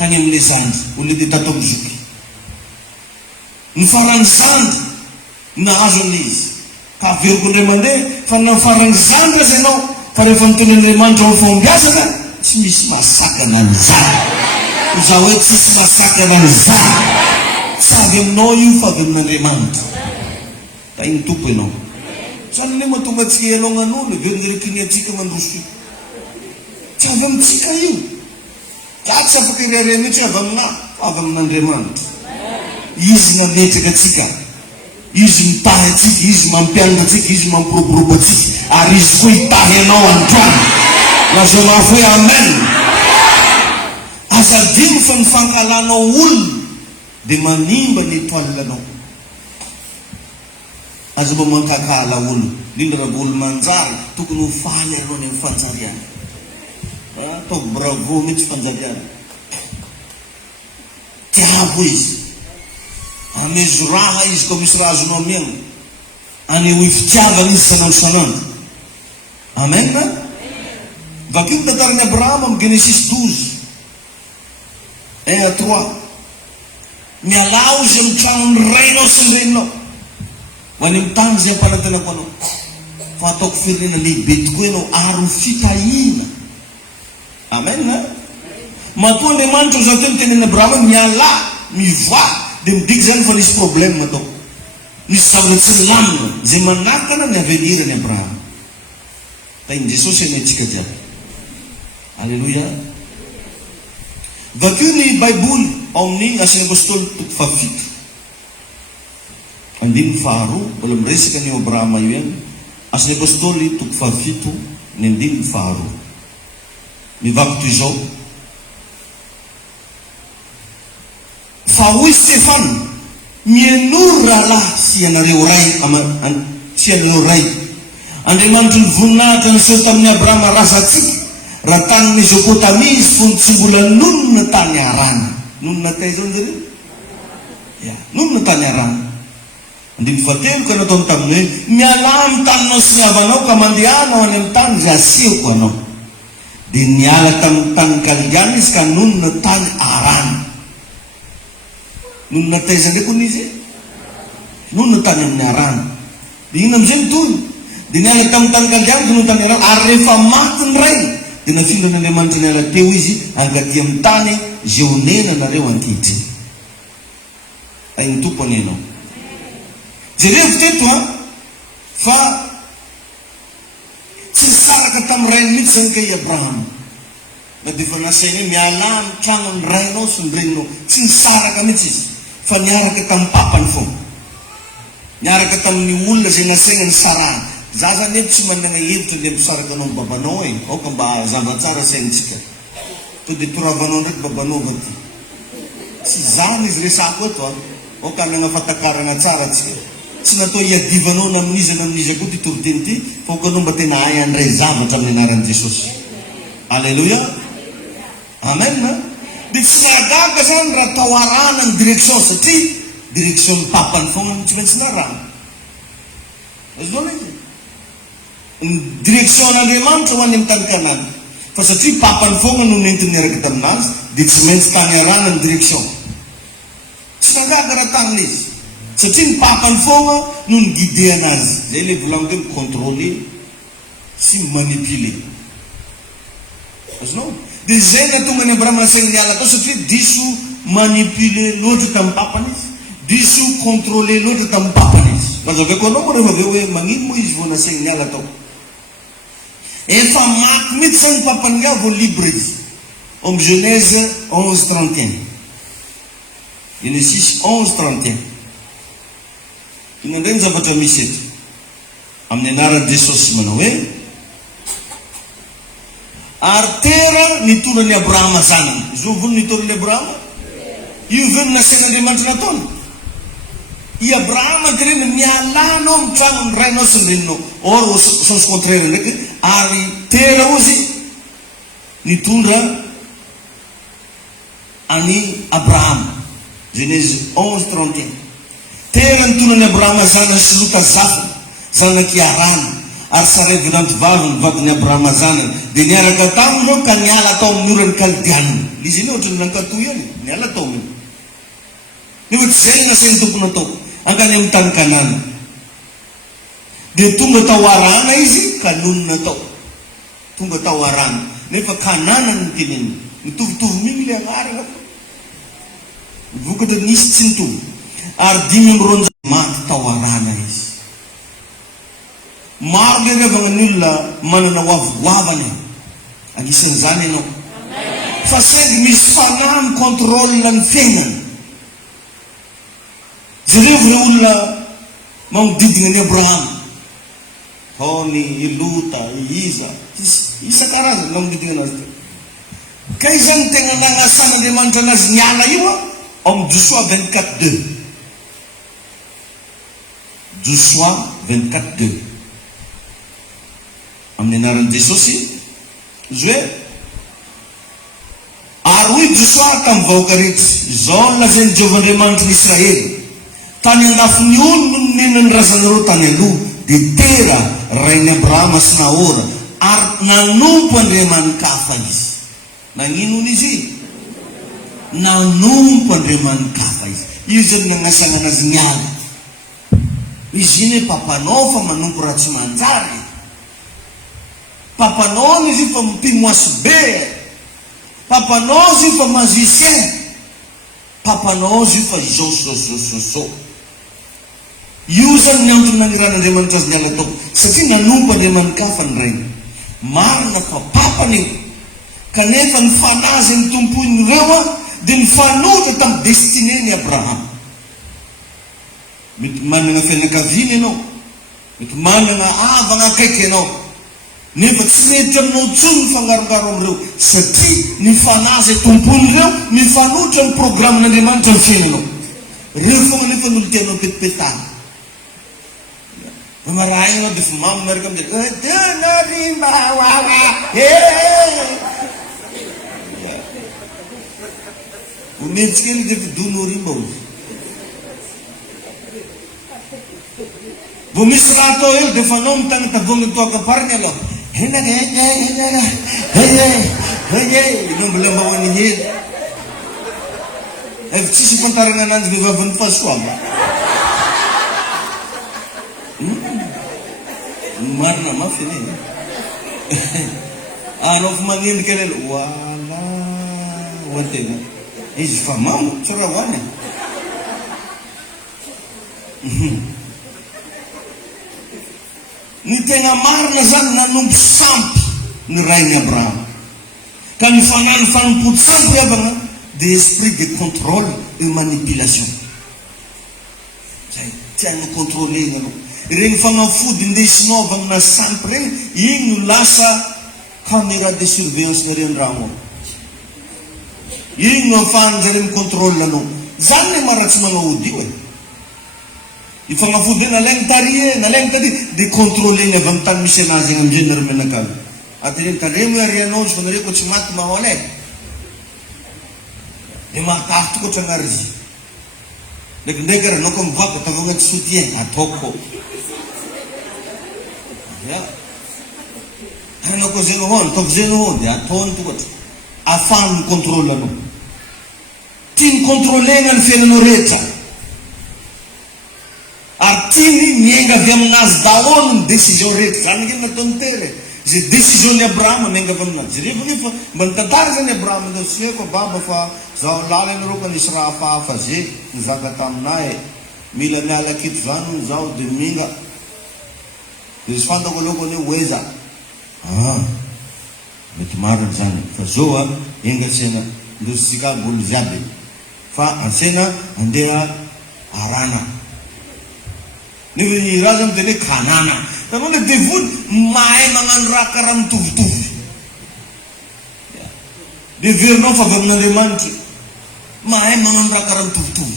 tany amin'ilay zandry olona dia tato amin'ny zoky. Ny farany zandry nahazo an'izy ka averiko indray mandeha fa na farany zandry azy ianao fa rehefa nitony Andriamanitra amin'ny fombiazana tsy misy masakana ny zany. Za hoe tsisy masakana ny zany. Tsy avy aminao io fa avy amin'Andriamanitra. Da iny tompo ianao. Zany le mahatonga antsika ialongan'olo veron'ireo antsika mandroso io. Tsy avy amintsika io. Ka tsy afaka irare mihitsy avy aminah fa avy amin'Andriamanitra. Izy nametraka atsika, izy mitahy atsika, izy mampianatra atsika, izy mampiroborobo atsika, ary izy koa hitahy anao androany. Laza mafy hoe amen. Azadino fa ny fankalanao olona dia manimba ny toalinanao. Aza mba mankakala olona, indrindra raha olo manjary tokony ho faly ianao ny amin'ny fanjariana. Ataoko bravo mihitsy fanjariana. Tiavo izy. Amezo raha izy koa misy raha azonao miaina. Aneho fitiavana izy sanandro sanandro. Amen. Vakio ny tantaran'i Abrahama amin'ny Genesis 12:1-3. Mialao izy amin'ny tranon'ny rainao sy ny reninao. Ho any amin'ny tany izay ampanantenako anao. Fa ataoko firenena lehibe tokoa ianao ary fitahiana. Amen. Matoa Andriamanitra zao teny tenen'i Abrahama miala, mivoa dia midiky zany fa nisy problème atao. nisy zavatra tsy lamina zay manakana ny avenirany Abraham. Tainy Jesosy anetsika jiaby. Alleluia. Vakeo ny Baiboly ao amin'ny Asan'ny Apôstôly toko fafito andiny faharoa, mbola miresaka ny Abraham io ihany. Asan'ny Apôstôly toko fafito ny andiny faharoa. Mivaky toy izao: fa hoy Stefana, mianoro rahalahy sy ianareo ray, Andriamanitra ny voninahitra niseho tamin'ny Abrahama razatsika raha tany Mesopotamia izy fony tsy mbola nonona tany Harana. Nonona tay zao zareo? Ya, nonona tany Harana. Andiny fahatelo ka nataony taminy hoe miala amin'ny taninao sy niavanao ka mandehanao any amin'ny tany izay asehoko anao. Dia niala tamin'ny tany Kaldiana izy ka nonona tany Harana. Nonona taiza ndraiky hono izy? Nonona tany amin'ny Harana. Dia ino amin'izay mitony? Dia niala tamin'ny tany Kaldiana dia nonona tany Harana. Ary rehefa maty ny ray dia nafindra'Andriamanitra niala teo izy angaty amin'ny tany izay honena nareo ankehitriny. Ay ny tompo anenao. Jereo teto fa tsy nisaraka tamin'ny rainy mihitsy zany ka i Abraham. Na dia efa nasainy hoe miala amin'ny tranon'ny rainao sy ny reninao. Tsy nisaraka mihitsy izy fa niaraka tamin'ny papany foana, niaraka tamin'ny olona zay nasaina ny sarahana. Za zany eto tsy manana hevitra le misaraka anao babanao e, aoka mba zava tsara saintsika. To dia toravanao ndraiky babanao vaty. Tsy zany izy resako eto aoka hanana fatakarana tsara tsika. Tsy natao hiadivanao namin'izy koa ty toriteny ty, fa aoka anao mba tena hay andray zavatra amin'ny anaran'i Jesosy. Alleluia. Amen. Dia tsy nahagaga zany raha tao arana ny direction satria direction ny papany foana tsy maintsy narana. Azonao izy ny direction an'Andriamanitra ho any amin'ny tany Kanana, fa satria papany foana no nentiny niaraka taminazy dia tsy maintsy tany arana ny direction. Tsy nahagaga raha tamin'izy satria ny papany foana no ny guide anazy. Zay le volaniko hoe contrôler sy manipuler. Azonao? Dia zay natonga ny Abraham nasainy niala tao satria diso manipuler loatra tamin'ny papany izy, diso contrôler loatra tamin'ny papany izy. Mazavako anao moa rehefa aveo hoe magnino moa izy vao nasainy niala tao. Efa maty mihitsy zany papany nga vao libre izy. Ao amin'ny Genèse 11:31. Genesis 11:31. Inandray ny zavatra misy eto amin'ny anaran'i Jesosy manao hoe ary tera nitonan'ny Abrahama zanany. Izo vony nitonan'ny Abrahama? Io ve no nasain'Andriamanitra nataony? I Abrahama direny mialanao amin'ny tranon'ny rainao sy ny reninao. Or sens contraire ndraiky, ary tera ozy nitondra any Abrahama. Genèse 11:31. Tera nitonan'ny Abrahama zanany sy Lota zafiny, zanaky Harana, ary Sarai vilantovavy ny vadin'ny Abrahama zanany. Dia niaraka taminy ka niala tao amin'ny orany Kaldiana. Izy iny ohatry ny nankatoy ihany, niala tao aminy. Nefa tsy zay nasainy tompony atao, angany amin'ny tany Kanana. Dia tonga tao Harana izy ka nonona tao. Tonga tao Harana. Nefa Kanana ny teneny. Mitovitovy miny le agnarana. Vokatra nisy tsy nitovy. Ary 5 maty tao Harana izy. Maro le revagna ny olona manana hoavoavany. Anisan'izany ianao. Fa saingy misy fanahy ny contrôle ny fiainany. Jereo re olona magnodidina ny Abraham, ao ny Lota, Iza, isan-karazany magnodidina anazy. Ka izy zany tegna nagnasan'Andriamanitra anazy niala io ao amin'ny Joshua 24:2. Joshua 24:2. Amin'ny anaran'i Jesosy izy hoe ary hoy Joshua tamin'ny vahoaka rehetra, izao no lazain'i Jehovahandriamanitra ny Israely: tany andafin'ny olo no nenany razanareo tany aloha, dia tera rain'i Abrahama sy Nahora, ary nanompo Andriamanikafa izy. Nagnino izy? Nanompo Andriamanikafa izy. Io zany nagnasana anazy niala. Izy iny papanao fa manompo raha tsy manjary. Papanao izy fa mpimoasy be. Papanao izy fa magicien. Papanao izy fa izao. io zany ny antony naniran'Andriamanitra azy niala tao satria nanompo Andriamanikafa ny rainy marina fa papany io kanefa ny fanazy ny tompony ireo a dia nifanotra tamin'ny destineny Abrahama. Mety manana fianakaviana ianao, mety manana havana akaiky ianao, nefa tsy mety aminao tsony ny fangarongaro amin'ireo satria ny fanazy tompony ireo mifanotra ny programan'Andriamanitra ny fiainanao. Ireo fogna nefa n'olo tianao petipetana. Maraha ianao dia fa mamy miaraka amin'izay tenarimba ometsika ely dia fidono rimba ozy. Vao misy raha atao elo dia fanao mitagna tavoangy toakapariny aloha inao mbola mba hoan'ny hely efa tsisy fantarana ananjy vehivavin'ny fahasoava. Marina mafy ane anao fa magnendika lela wala hoantena izy fa mamo tsy raha hoany ny tegna marina zany nanompo sampy ny rainy Abrahama ka ny fanany fanompody sampy avana de esprit de contrôle et manipulation. Zay tiano contrôler anao regny fagnafody indesinao avy amina sampy regny igny no lasa caméra de surveillance nareny raha ao igny no ahafahanjare micontrôle anao zany le maratsy magnaody io i fagnafody nalaigny tary de contrôler avy amin'ny tany misy anazy igny amizay nary menakavy aty taremy arianao izy fa nareo ko tsy maty mahoalay de matafy tokotra agnary izy ndraikindraiky raha anao ko mivoaka tavagna tsy soutien ataoko anao ko zay nohony ataoko zay nohony dia ataony tokotra ahafahany micontrôle anao tiany contrôlena ny fiainanao rehetra ary tiany miainga avy aminazy daholo ny décision rehetra zany ngeny nataony tery zay décision ny Abrahama miainga avy aminazy rehefa nefa mba nitantara zany Abrahama ndao sy haiko baba fa zaho lala anareo ka nisy raha hafahafa zay nizaka taminay mila miala kito zany zaho de minga izy fantako aloha ny oeza mety marina zany fa zao a engatsena ndositsika bolo ziaby fa ansena andeha arana nefa ny raha zany tena kanana tanao le devony mahay magnano raha karaha mitovitovy de verinao fa avy amin'Andriamanitra mahay magnano raha karaha mitovitovy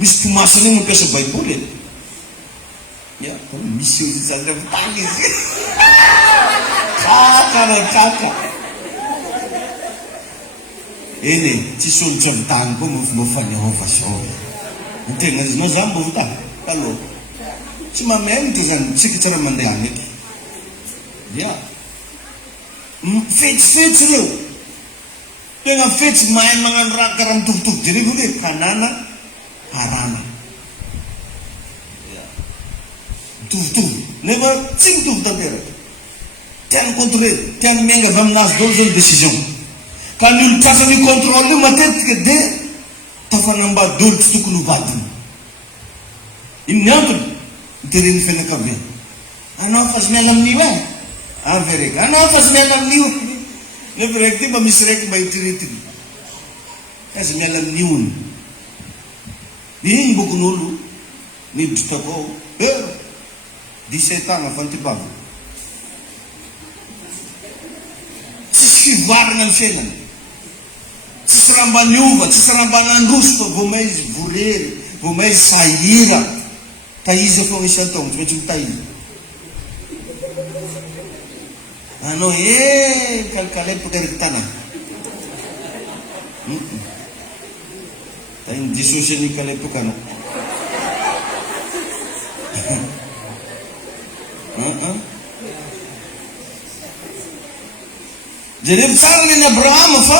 misy tomasany iny mampiasa baiboly misy zany avitany izy traka eny tsisy olo tsy avitany koa mofaniova zao ny tegna izy nao zany mbo vitany taloha tsy mamento zany tsika tsy raha mandeha any eky fetsifetsy reo tegna fetsy mahay magnano raha karaha mitovitovy jerevy hoe kanana arana mitovitovy nefa tsy mitovy tanteraka tiany contrôler tiany miainga avy aminazy dolo zao ny décision ka ny olo trasany contrôle io matetika de tafanambadolo tsy tokony hovadiny iny antony mitereny fianakaviana anao fa azy miaina amin'io e avy raiky anao fa azy miaina amin'io nefa raiky ty mba misy raiky mba hitiritiny azy miala amin'io ny iny bokon'olo niditry takao 17 ans fa nitibavy tsisy fivoarana ny fiainany tsisy raha mba niova tsisy raha mba nandroso fa vao may izy vorery vao may izy sahira taiza foagna isy ataogno tsy maintsy mitaiza anao kalikalepaka reky tana tainy disosy any kalepaka anao jerevy tsara ny Abrahama fa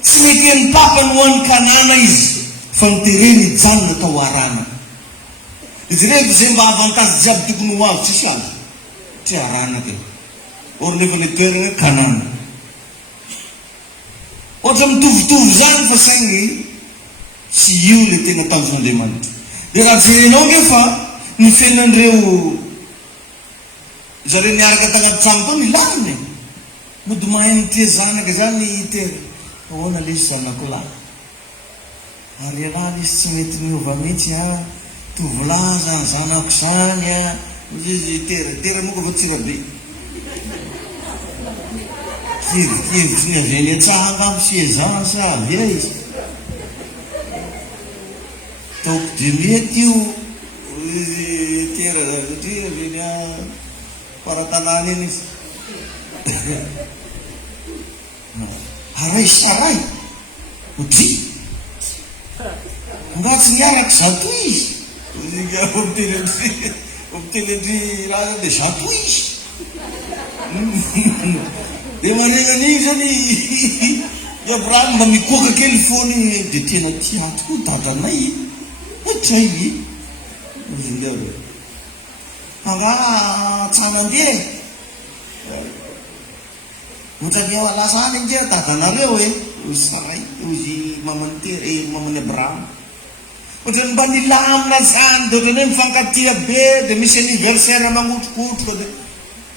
tsy mety ny papa ny hoan'ny kanana izy fa nitereny janona tao arana izy revy zay mba avantage jiaby tokony ho avy tsisy azy tsy arana ke or nefa le toerana kanana ohatra mitovitovy zany fa saingy tsy io le tena tanjon'Andriamanitra de raha jerenao ngefa ny fenandreo zareo niaraka tagnaty trano tao nilany mody mahay nytia zanaka zany tery ahoana lesy zanako lahy ary alahy lesy tsy mety miova mihitsy tovolaza zanako zany izy tera moko fa tsirabe kevitry ny avy any antsaha angamo sy ezan sa avy izy taoko de mety io izy tera satria avy any paratanany iny izy aray saray odry nga tsy niaraka zato izy omitelendry raha de zato izy de manegnan'igny zany Abraham mba mikoaka kely fony de tena tiatoko dadranay tray anga tsanandeha otrany lasa any nge dadanareo saray ozy mamany Abraham ohatrany mba nilamina zany de ohatrany hoe mifankatia be de misy anniversaire magnotrokotroka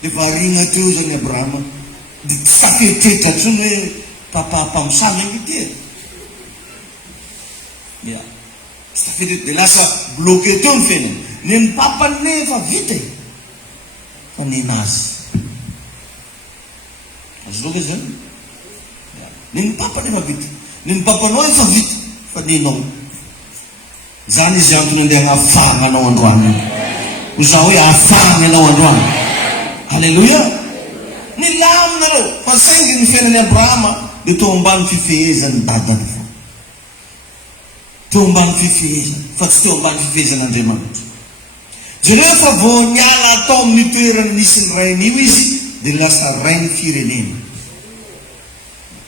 de varigna teo zany Abraham de tsy tafetrehitra tsony hoe papa mpamosavy angy ty tsy tafetrehitra de lasa bloqué teo ny fiainany ny papany nefa vita fa ninazy azoka zany ny papany efa vita ny papanao efa vita fa ninao zany izy antony andeha hagnafana anao androany ho za hoe afana anao androany halleloia nilaminareo fa saingy ny fiainany Abrahama de teo ambany fifehezany dadany fa teo ambany fifehezany fa tsy teo ambany fifehezan'Andriamanitra jereo fa vo niala atao amin'ny toerana nisy ny rain'io izy de lasa rainy firenena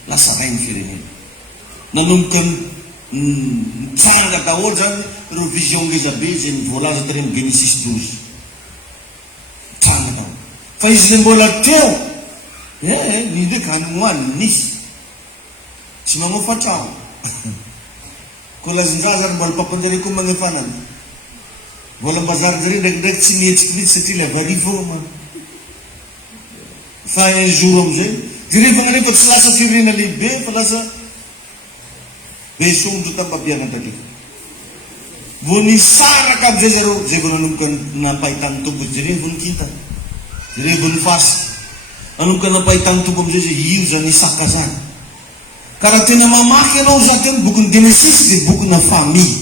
lasa rainy firenena nanomboka mitsanga daholo zany reo vision ngezabe zay mivolaza tareny Genesis 12 mitsanga daholo fa izy le mbola teo ny ndraiky hanimoany nisy tsy magnofatrao ko lazin-draza mbola papanjare ko magnefanany mbola mbazarinjare ndraikindraiky tsy mihetsiky mihitsy satria la varivo fa un jour amizay direvagna nefa tsy lasa firena lehibe fa lasa be sondro tambabianadrake vo nisaraka amizay zareo zay vo nanomboka nampahitany tombo jare vo nikintany jare vo nifasiky nanomboka nampahitany tombo amizay zay io zany isaka zany karaha tena mamaky anao za teny bokyny Genesis de bokyna famille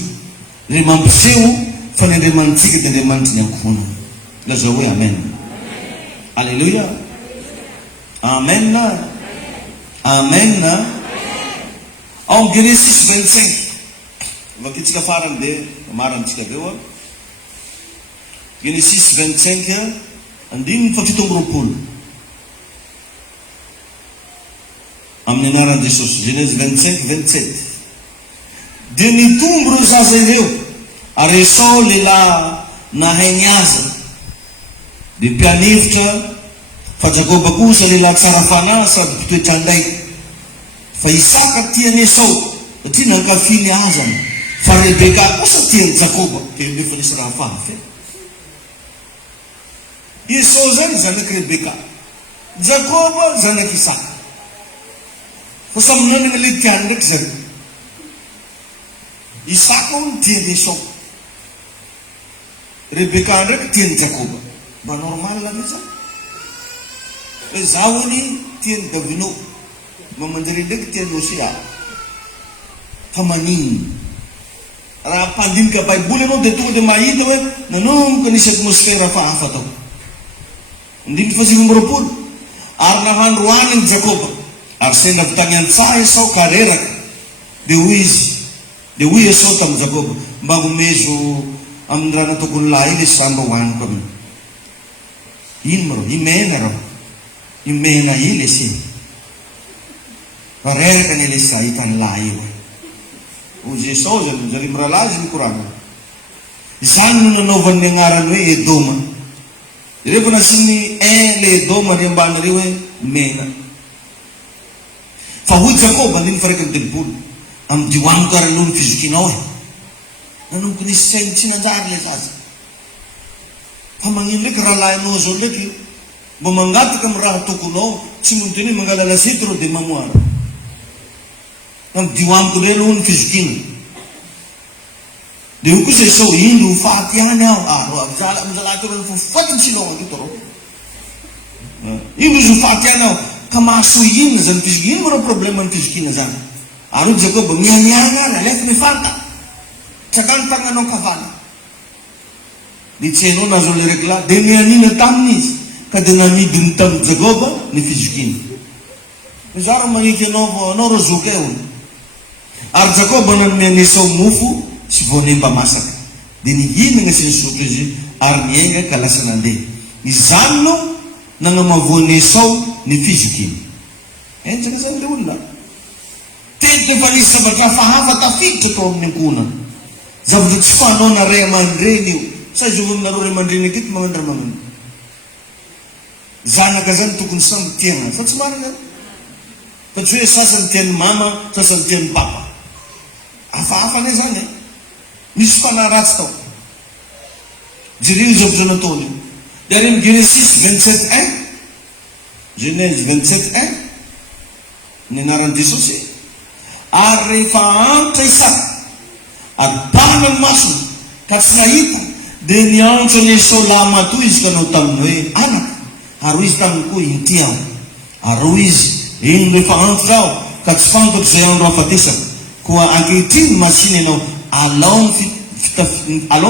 le mampiseho fa ny Andriamanitsika de Andriamanitra ny ankohona laza hoe amen alleluia amen amen ao Genesis 25 vakitsika farany de marantsika beo Genesis 25 andininy fafito amby roapolo amin'ny anaran'i Jesosy Genèse 25:27 de nitombo reo zaza ireo ary Esau lehilahy nahainy azy de mpianevitra fa Jakoba kosa lehilahy tsara fanahy sady mpitoetra anday fa Isaka tiany Esau satria nankafiny azany fa Rebeka kosa tiany Jakoba de nefa nisy raha fafy Esau zany zanaky Rebeka Jakoba zanaky Isaka fa samy nanana le tiany ndraiky zany Isaka tiany Esau Rebeka ndraiky tiany Jakoba mba normal la mihitsy hoe za hoany tiany Davino mamanjare ndraiky tiany Hosea fa maniny raha mpandinika baiboly anao de tonga de mahita hoe nanomboka nisy atmosfera fa hafa tao ndimy fasivo amby roapolo ary nahandro haniny Jakoba ary saina avy tany antsaha Esau ka reraka de hoy izy de hoy Esau tamin'ny Jakoba mba homezo amin'ny raha nataokony lahy iny samba hoaniko aminy ino marao imena rao imena i lesy fa reraka ny lesa hitany lahy io ozy Esau zany zary miralazy mikorana zany no nanaovan'ny agnarany hoe Edoma rehefa nasiny le Edoma re ambany reo hoe mena fa hoy Jakoba andiny fa raiky telopolo amidioaniko ary aloha ny fizokinao nanomboky nisy sainy tsy nanjary le zaza Fa magnino ndraiky raha lahinao zao ndraiky mba mangataka amin'ny raha tokonao, tsy mondony hoe mangala lasety rô de mamoara. Dio amiko ndray aloha ny fizokina. De io kosa sao ino faty ihany aho. Mizalaty rô fofatiny sinao akito rô. Ino izy faty ihany aho. Ka mahasoa inona zany fizikina? Ino rô problème ny fizikina zany? Ary io Jacob mianiana any alefa mifanta. Tsakany tagnanao kavana. De tsy hainao nazo le rekla de mianina taminy izy. Ka de namidiny tamin'ny Jacob ny fizikina. Zaro magniky anao rô zoky eo. Ary Jacob nanome Esau mofo sy voanemba masaka. De nihinagna sy nisotro izy ary niainga ka lasa nandeha. Izany no nanamavoan'ny Esau ny fizikina. Entsaka zany le olona. Tety efa nisy zavatra hafa tafiditra tao amin'ny ankonana. Zavatra tsy fanao na ray aman-dreny io. Sa izy ominareo ray aman-dreny aketo magnandra magnano. Zanaka zany tokony samby tiana. Fa tsy marina. Fa tsy hoe sasany tian'ny mama, sasany tian'ny papa. Hafahafa ne zany e. Misy fanahy ratsy tao. Jereo zavatra nataony. De ary Genesis 27:1. Genèse 27:1. Ny anaran'i Jesosy. Ary rehefa antitra Isaka, ary bana ny masony, ka tsy nahita, de niantso ny Esau laha-matoa izy ka nao taminy hoe anaka. Ary izy taminy koa inty aho. Ary izy iny rehefa antitra aho, ka tsy fantatra zay andro hafatesaka. Koa ankehitriny masiny ianao, alao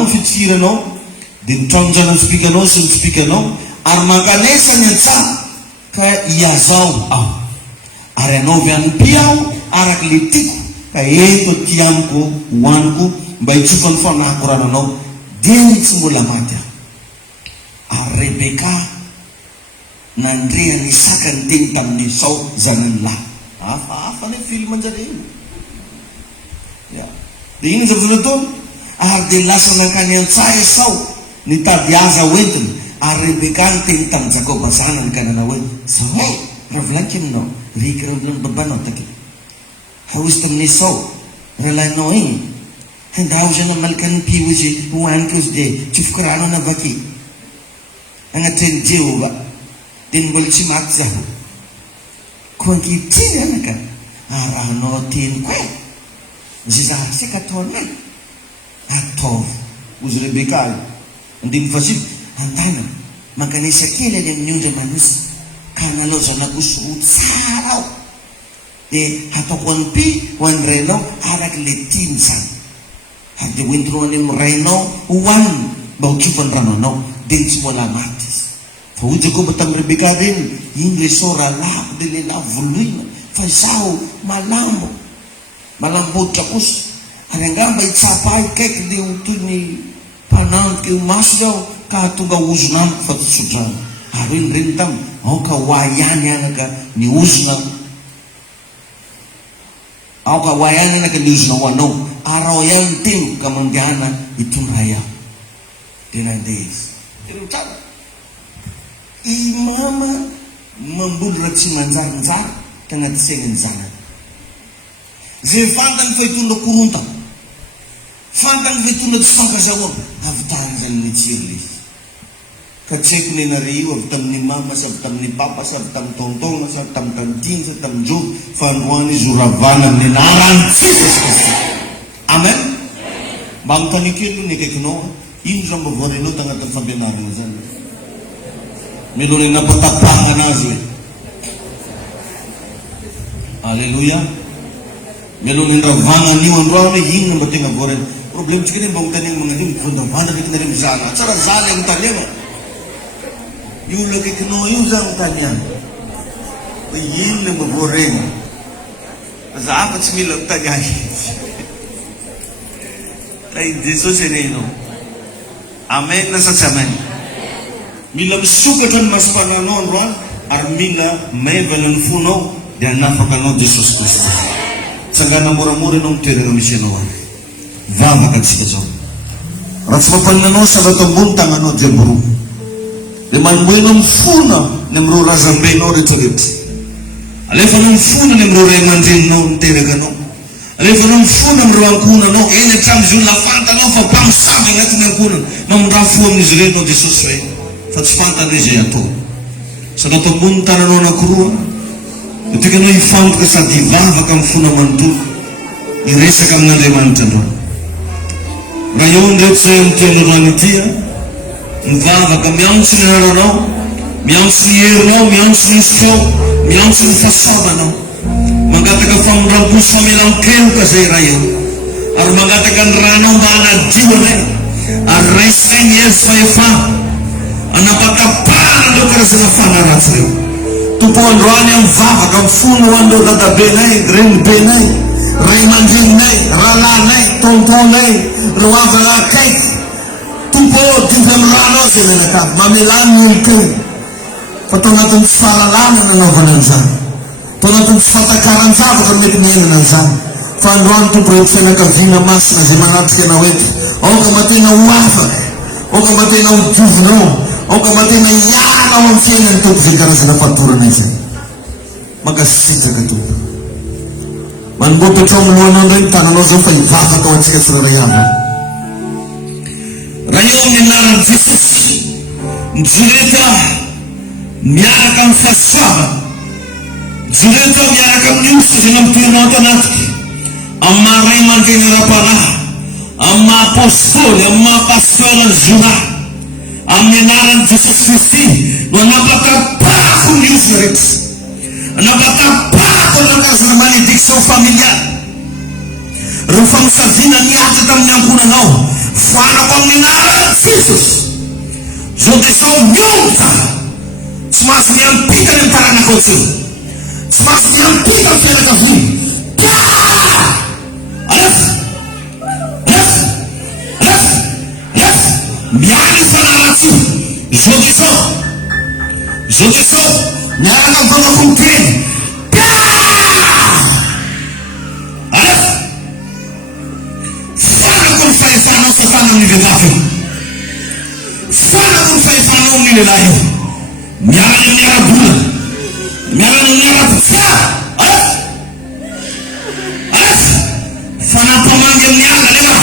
ny fitifiranao, de mitrandrana ny fipikanao sy ny fipikanao, ary mankanesa ny antsaha ka iazao aho. Ary anaovy anompi aho araky le tiako, ka eto ty amiko hoaniko mba hitsofan'ny fanahiko rananao, de tsy mbola maty aho. Ary Rebeka nandrea ny Isaka ny teny tamin'ny Esau zanany lahy. Hafahafa ne fily manjare io. De iny zavatra nataony. Ary de lasa nankany antsaha Esau nitady aza hoentiny. Ary Rebeka ny teny tamin'ny Jakoba zanany ka nanao hoe zaho raha volanika aminao riky raha volany babanao take. Ary izy tamin'ny Esau rahalahinao iny handao zany malaka ny pio izy hoaniko izy de tsofoko rano anavake agnatreny Jehova de mbola tsy maty zaho. Ko ankehitriny anaka arahanao teniko e zay zahary seka ataonay ataovy. Ozy Rebeka io andiny fasivy andana mankanesa kely any amin'ny ondra manisy ka nalaozanako soro tsara ao de hataoko an'pi ho an'ny rainao araky le tiny zany. Ary de hoentinao any amin'ny rainao hoaniny mba ho tsofany rano anao de tsy mbola maty izy. Fa hoy Jakoba tamin'ny Rebeka reny iny le so rahalako de lehilahy voloina fa zaho malambotra kosa. Ary angamba hitsapa kaiky le ho toy ny mpanantoka eo maso aho ka tonga ozona amiko fa tsodrano. Ary iny reny taminy aoka hoa ihany anaka ny ozona, aoka hoa ihany anaka ny ozona ho anao, ary ao ihany teno ka mandehana hitondray aho. De nandeha izy. Tena tsara. I mama mamboly raha tsy manjarinjary tanaty sainany zanany. Zay fantany fa hitondra koronta, fantany fa hitondra tsy fankazahoana, avitany zany mitsiry le izy. Ka tsy haiko nenare io avy tamin'ny mama sy avy tamin'ny papa sy avy tamin'ny tontona sy avy tamin'ny tantiny sy tamin'ny jobo fa androany izy ho ravana amin'ny anarany Jesosy Kristy. Amen. Mba anontany kely ny akaikinao, ino zao mba voarenao tagnatin'ny fampianarana zany? Melony napatapahana anazy hoe. Alleluia. Melony ravana an'io androany hoe ino mba tegna voarena. Problème tsika ne mba hotanena magnan'io mivondavandra ndraiky nare mizana. Tsara zaly agnontaniana. Io lo akaikinao io za agnontaniana. Hoe ino le mba voarena. Za afa tsy mila agnontaniana. Lai Jesosy eneno. Amen na sa tsy amen. Mila misokatra ny masompananao androany ary mila maivana ny fonao dia hanafaka anao Jesosy Kristy. Tsangana moramora ianao mitoerana misy anao any. Vavaka antsika zao. Raha tsy mampaninanao sabato ambony tagnanao jiaby roa. Dia manomboenao mifona ny amin'ireo razambenao rehetrarehetra. Alefanao mifona ny amin'ireo ray aman-dreninao niteraka anao. rehefa anao mifona amin'ireo ankonanao eny hatramin'izy olona fantanao fa mpamosavy agnatin'ny ankonana mamondrafo amin'izy ireny anao Jesosy hoe fa tsy fantana izay atao sady atao ambony tananao anankiroa tikanao hifantoka sady hivavaka amin'ny fona manontolo hiresaka amin'Andriamanitra andreo raha eo ndreo tsy zay am'toan'androany ity mivavaka miantso ny anaranao miantso ny herinao miantso ny isitrao miantso ny fahasabanao mangataka famondram-po sy famelan-keloka zay raha eo ary mangataka ny ranao mba hanadio anay ary raisay ny hery fahefa anapatapahana andreo karazana fanaratsy reo tompo androany amivavaka mifona ho andreo dadabenay renibenay ray aman-dreninay rahalanay tontonay reo avana akaiky tompo divy amin'ny ranao zay menakavy mamelany ny olokely fa tao anatin'ny tsy fahalalana nanaovana an'izany tao anatin'ny tsy fatakaran-javatra mety miainana an'izany fa androany tompo rehetra fianakaviana masina zay manatrika anao eto aoka matena ho afaka aoka matena ho diovinao aoka matena hianao amin'ny fiainany tompo zay karazana fatorana izay makasitraka tompo manombopetrao amin'lohanao indray ny tananao zao fa hivavaka ao antsika tsiraray avy raha eo amin'ny anaran'i Jesosy mijoreta miaraka amin'ny fahasoavana mijoreta miaraka amin'ny osy zay namitorinao ato anatiky amin'ny maharay mandreny ara-panahy amin'ny maha-apôstôly amin'ny maha-pasteur Jona amin'ny anaran'i Jesosy Kristy no anapatapahako ny osy rehetra anapatapahako ireo karazana malédiction familiale reo famosaviana niatra tamin'ny ankonanao fanako amin'ny anaran'i Jesosy zao dia zao mionta tsy mahazo miampita ny taranakao-tseo tsy mahazo miampita ny fianakaviana miara ny fanaratsio zao dia zao miaraka mivavako miteny fanako ny fahefanao safana amin'ny vehivavy fanako ny fahefanao amin'ny lehilahy miarany amin'ny ara-bola miarany amin'ny ara-pitsara fanampamangy amin'ny aga leha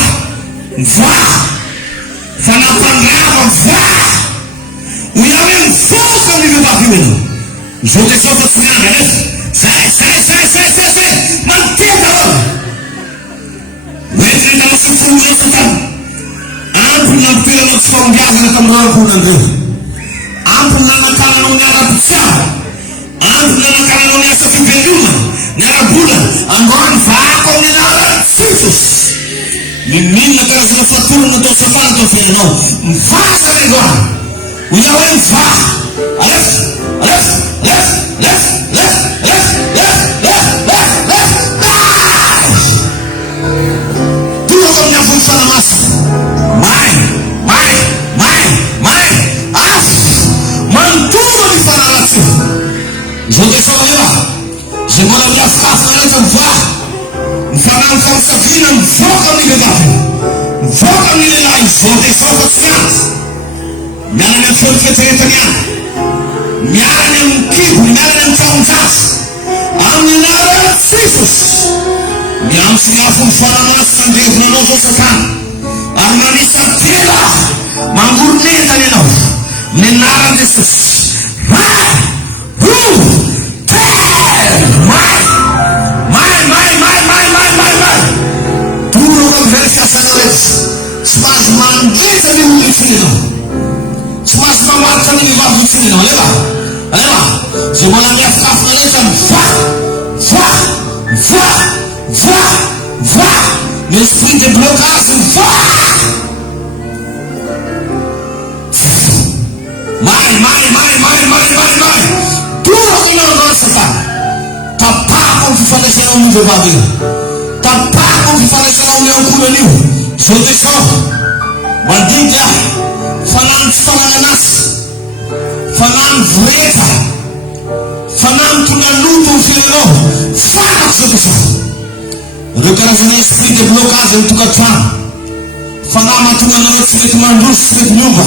mivoaka fanampandrava mivoaka ho iaho hoe mivoaka amin'ny vehivavy io enao zao dia zao fa tsy mianga nefa zay mantenda ao oentina masoforoesa tany ampony nampiperanao tsy fahombiazana tamin'ireo ankonandreo ampony nanakananao ny ara-pitsara ampony nanakananao ny asa fivelomana ny ara-bola androany vaako amin'ny anaran'i Jesosy miminana karazana fatorana atao safana atao fiainanao mivaka androany ho iaho hoe mivaka turako amin'ny afony fanamasina manontolo ny fanaratsio zao dia zao aleha zay mbola miafokafana rehetra mivoaka mifanano famosaviana mivoaka amin'ny vehivavy mivoaka amin'ny lehilahy zao dia zao fa tsy miantsy miarany amin'ny foliketrehetany any miarany amin'ny kibony miarany amin'ny fahonjasy amin'ny anaran'i Jesosy miantso ny afony fanamasina andrevonanao zao satana ary manisa tela mangoronentany ianao amin'ny anaran'i Jesosy toro fiasanao rehetra tsy mahazo mandresa ny olona ifinanao tsy mahazo mamarika ny vavy ifinanao alefa zay mbola miafokafona rehetra mivoaka l'esprit de blocage mivoaka turako inaandroany satana tapahako ny fifandraisanao amin'ny vehivavy io tapahako ny fifandraisanao amin'ny ankonan'io zao dia zao mandidy ahy fanano tsy tamananasy fanano voreta fanano tonaloto ny fiainanao fanako zao dia zao reo karazana esprit de blocage ny tokantrano fanahy mahatonga anareo tsy mety mandroso tsy mety miova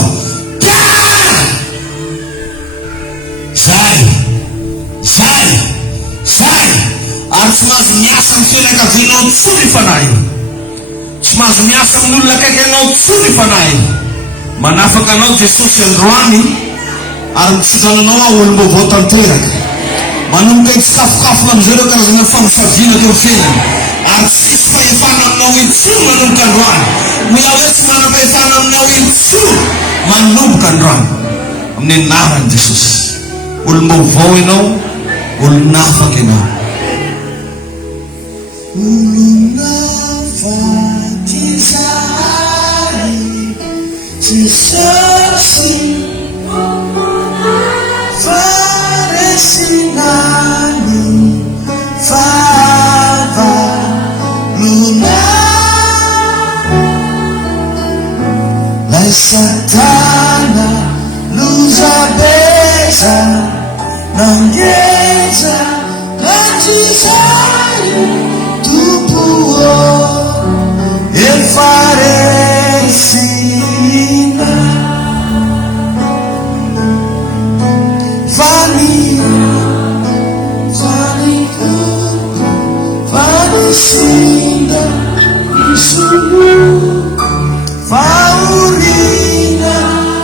zay ary tsy mahazo miasa amin'ny fianakavianao tsony fanahy. Tsy mahazo miasa amin'olona akaiky anao tsony fanahy. Manafaka anao Jesosy androany ary mitsikrananao ao olombavao tanteraka. Manomboka hitsikafokafona amin'izareo karazana famosaviana teo fiainana. Ary tsisy fahefana aminao intsony manomboka androany. Mila hoe tsy manam-pahefana aminao intsony manomboka androany. Amin'ny anaran'i Jesosy. Olombavao ianao, olonafaka ianao. Olonafaka izay Jesosy Fanahin'Ny Famosaviana. Lay Satana luzabeza nangeza natizai tupuo efaresina Fanahin'Ny isulu faurina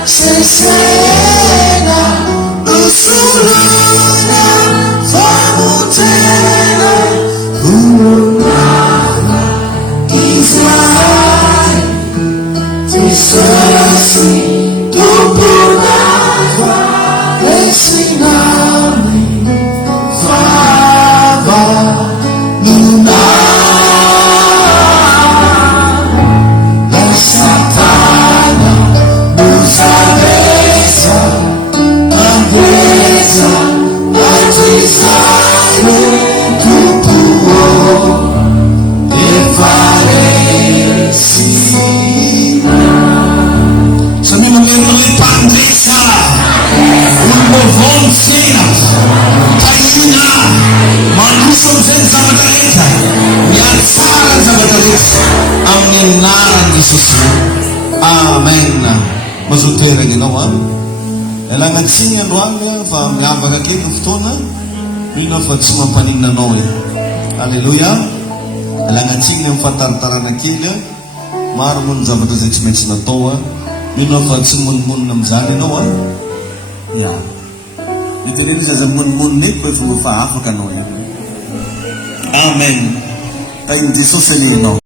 sesena usuluna famutena unana Israel Jesosy tupunava Famosaviana Famosaviana. Satana luzabeza nangeza natizai tupuo efaresina. Samina pandresa umbovon sina taina manuso mzee zavatra rehetra miatsara zavatra rehetra amin'ny anaran'i Jesosy. Amen. Mazotoerana ianao a. Ialagnatsiny androany fa miavaka kely ny fotoana. Mino fa tsy mampaninona anao e. Alleluia. Ialagnatsiny amin'ny fahataritarana kely. Maro moa ny zavatra zay tsy maintsy natao a. Mino fa tsy monimonina amin'izany ianao a. Ya. Hitaneny izy aza monimonina eky fa efa afaka anao e. Amen. Tain'i Jesosy alehanao.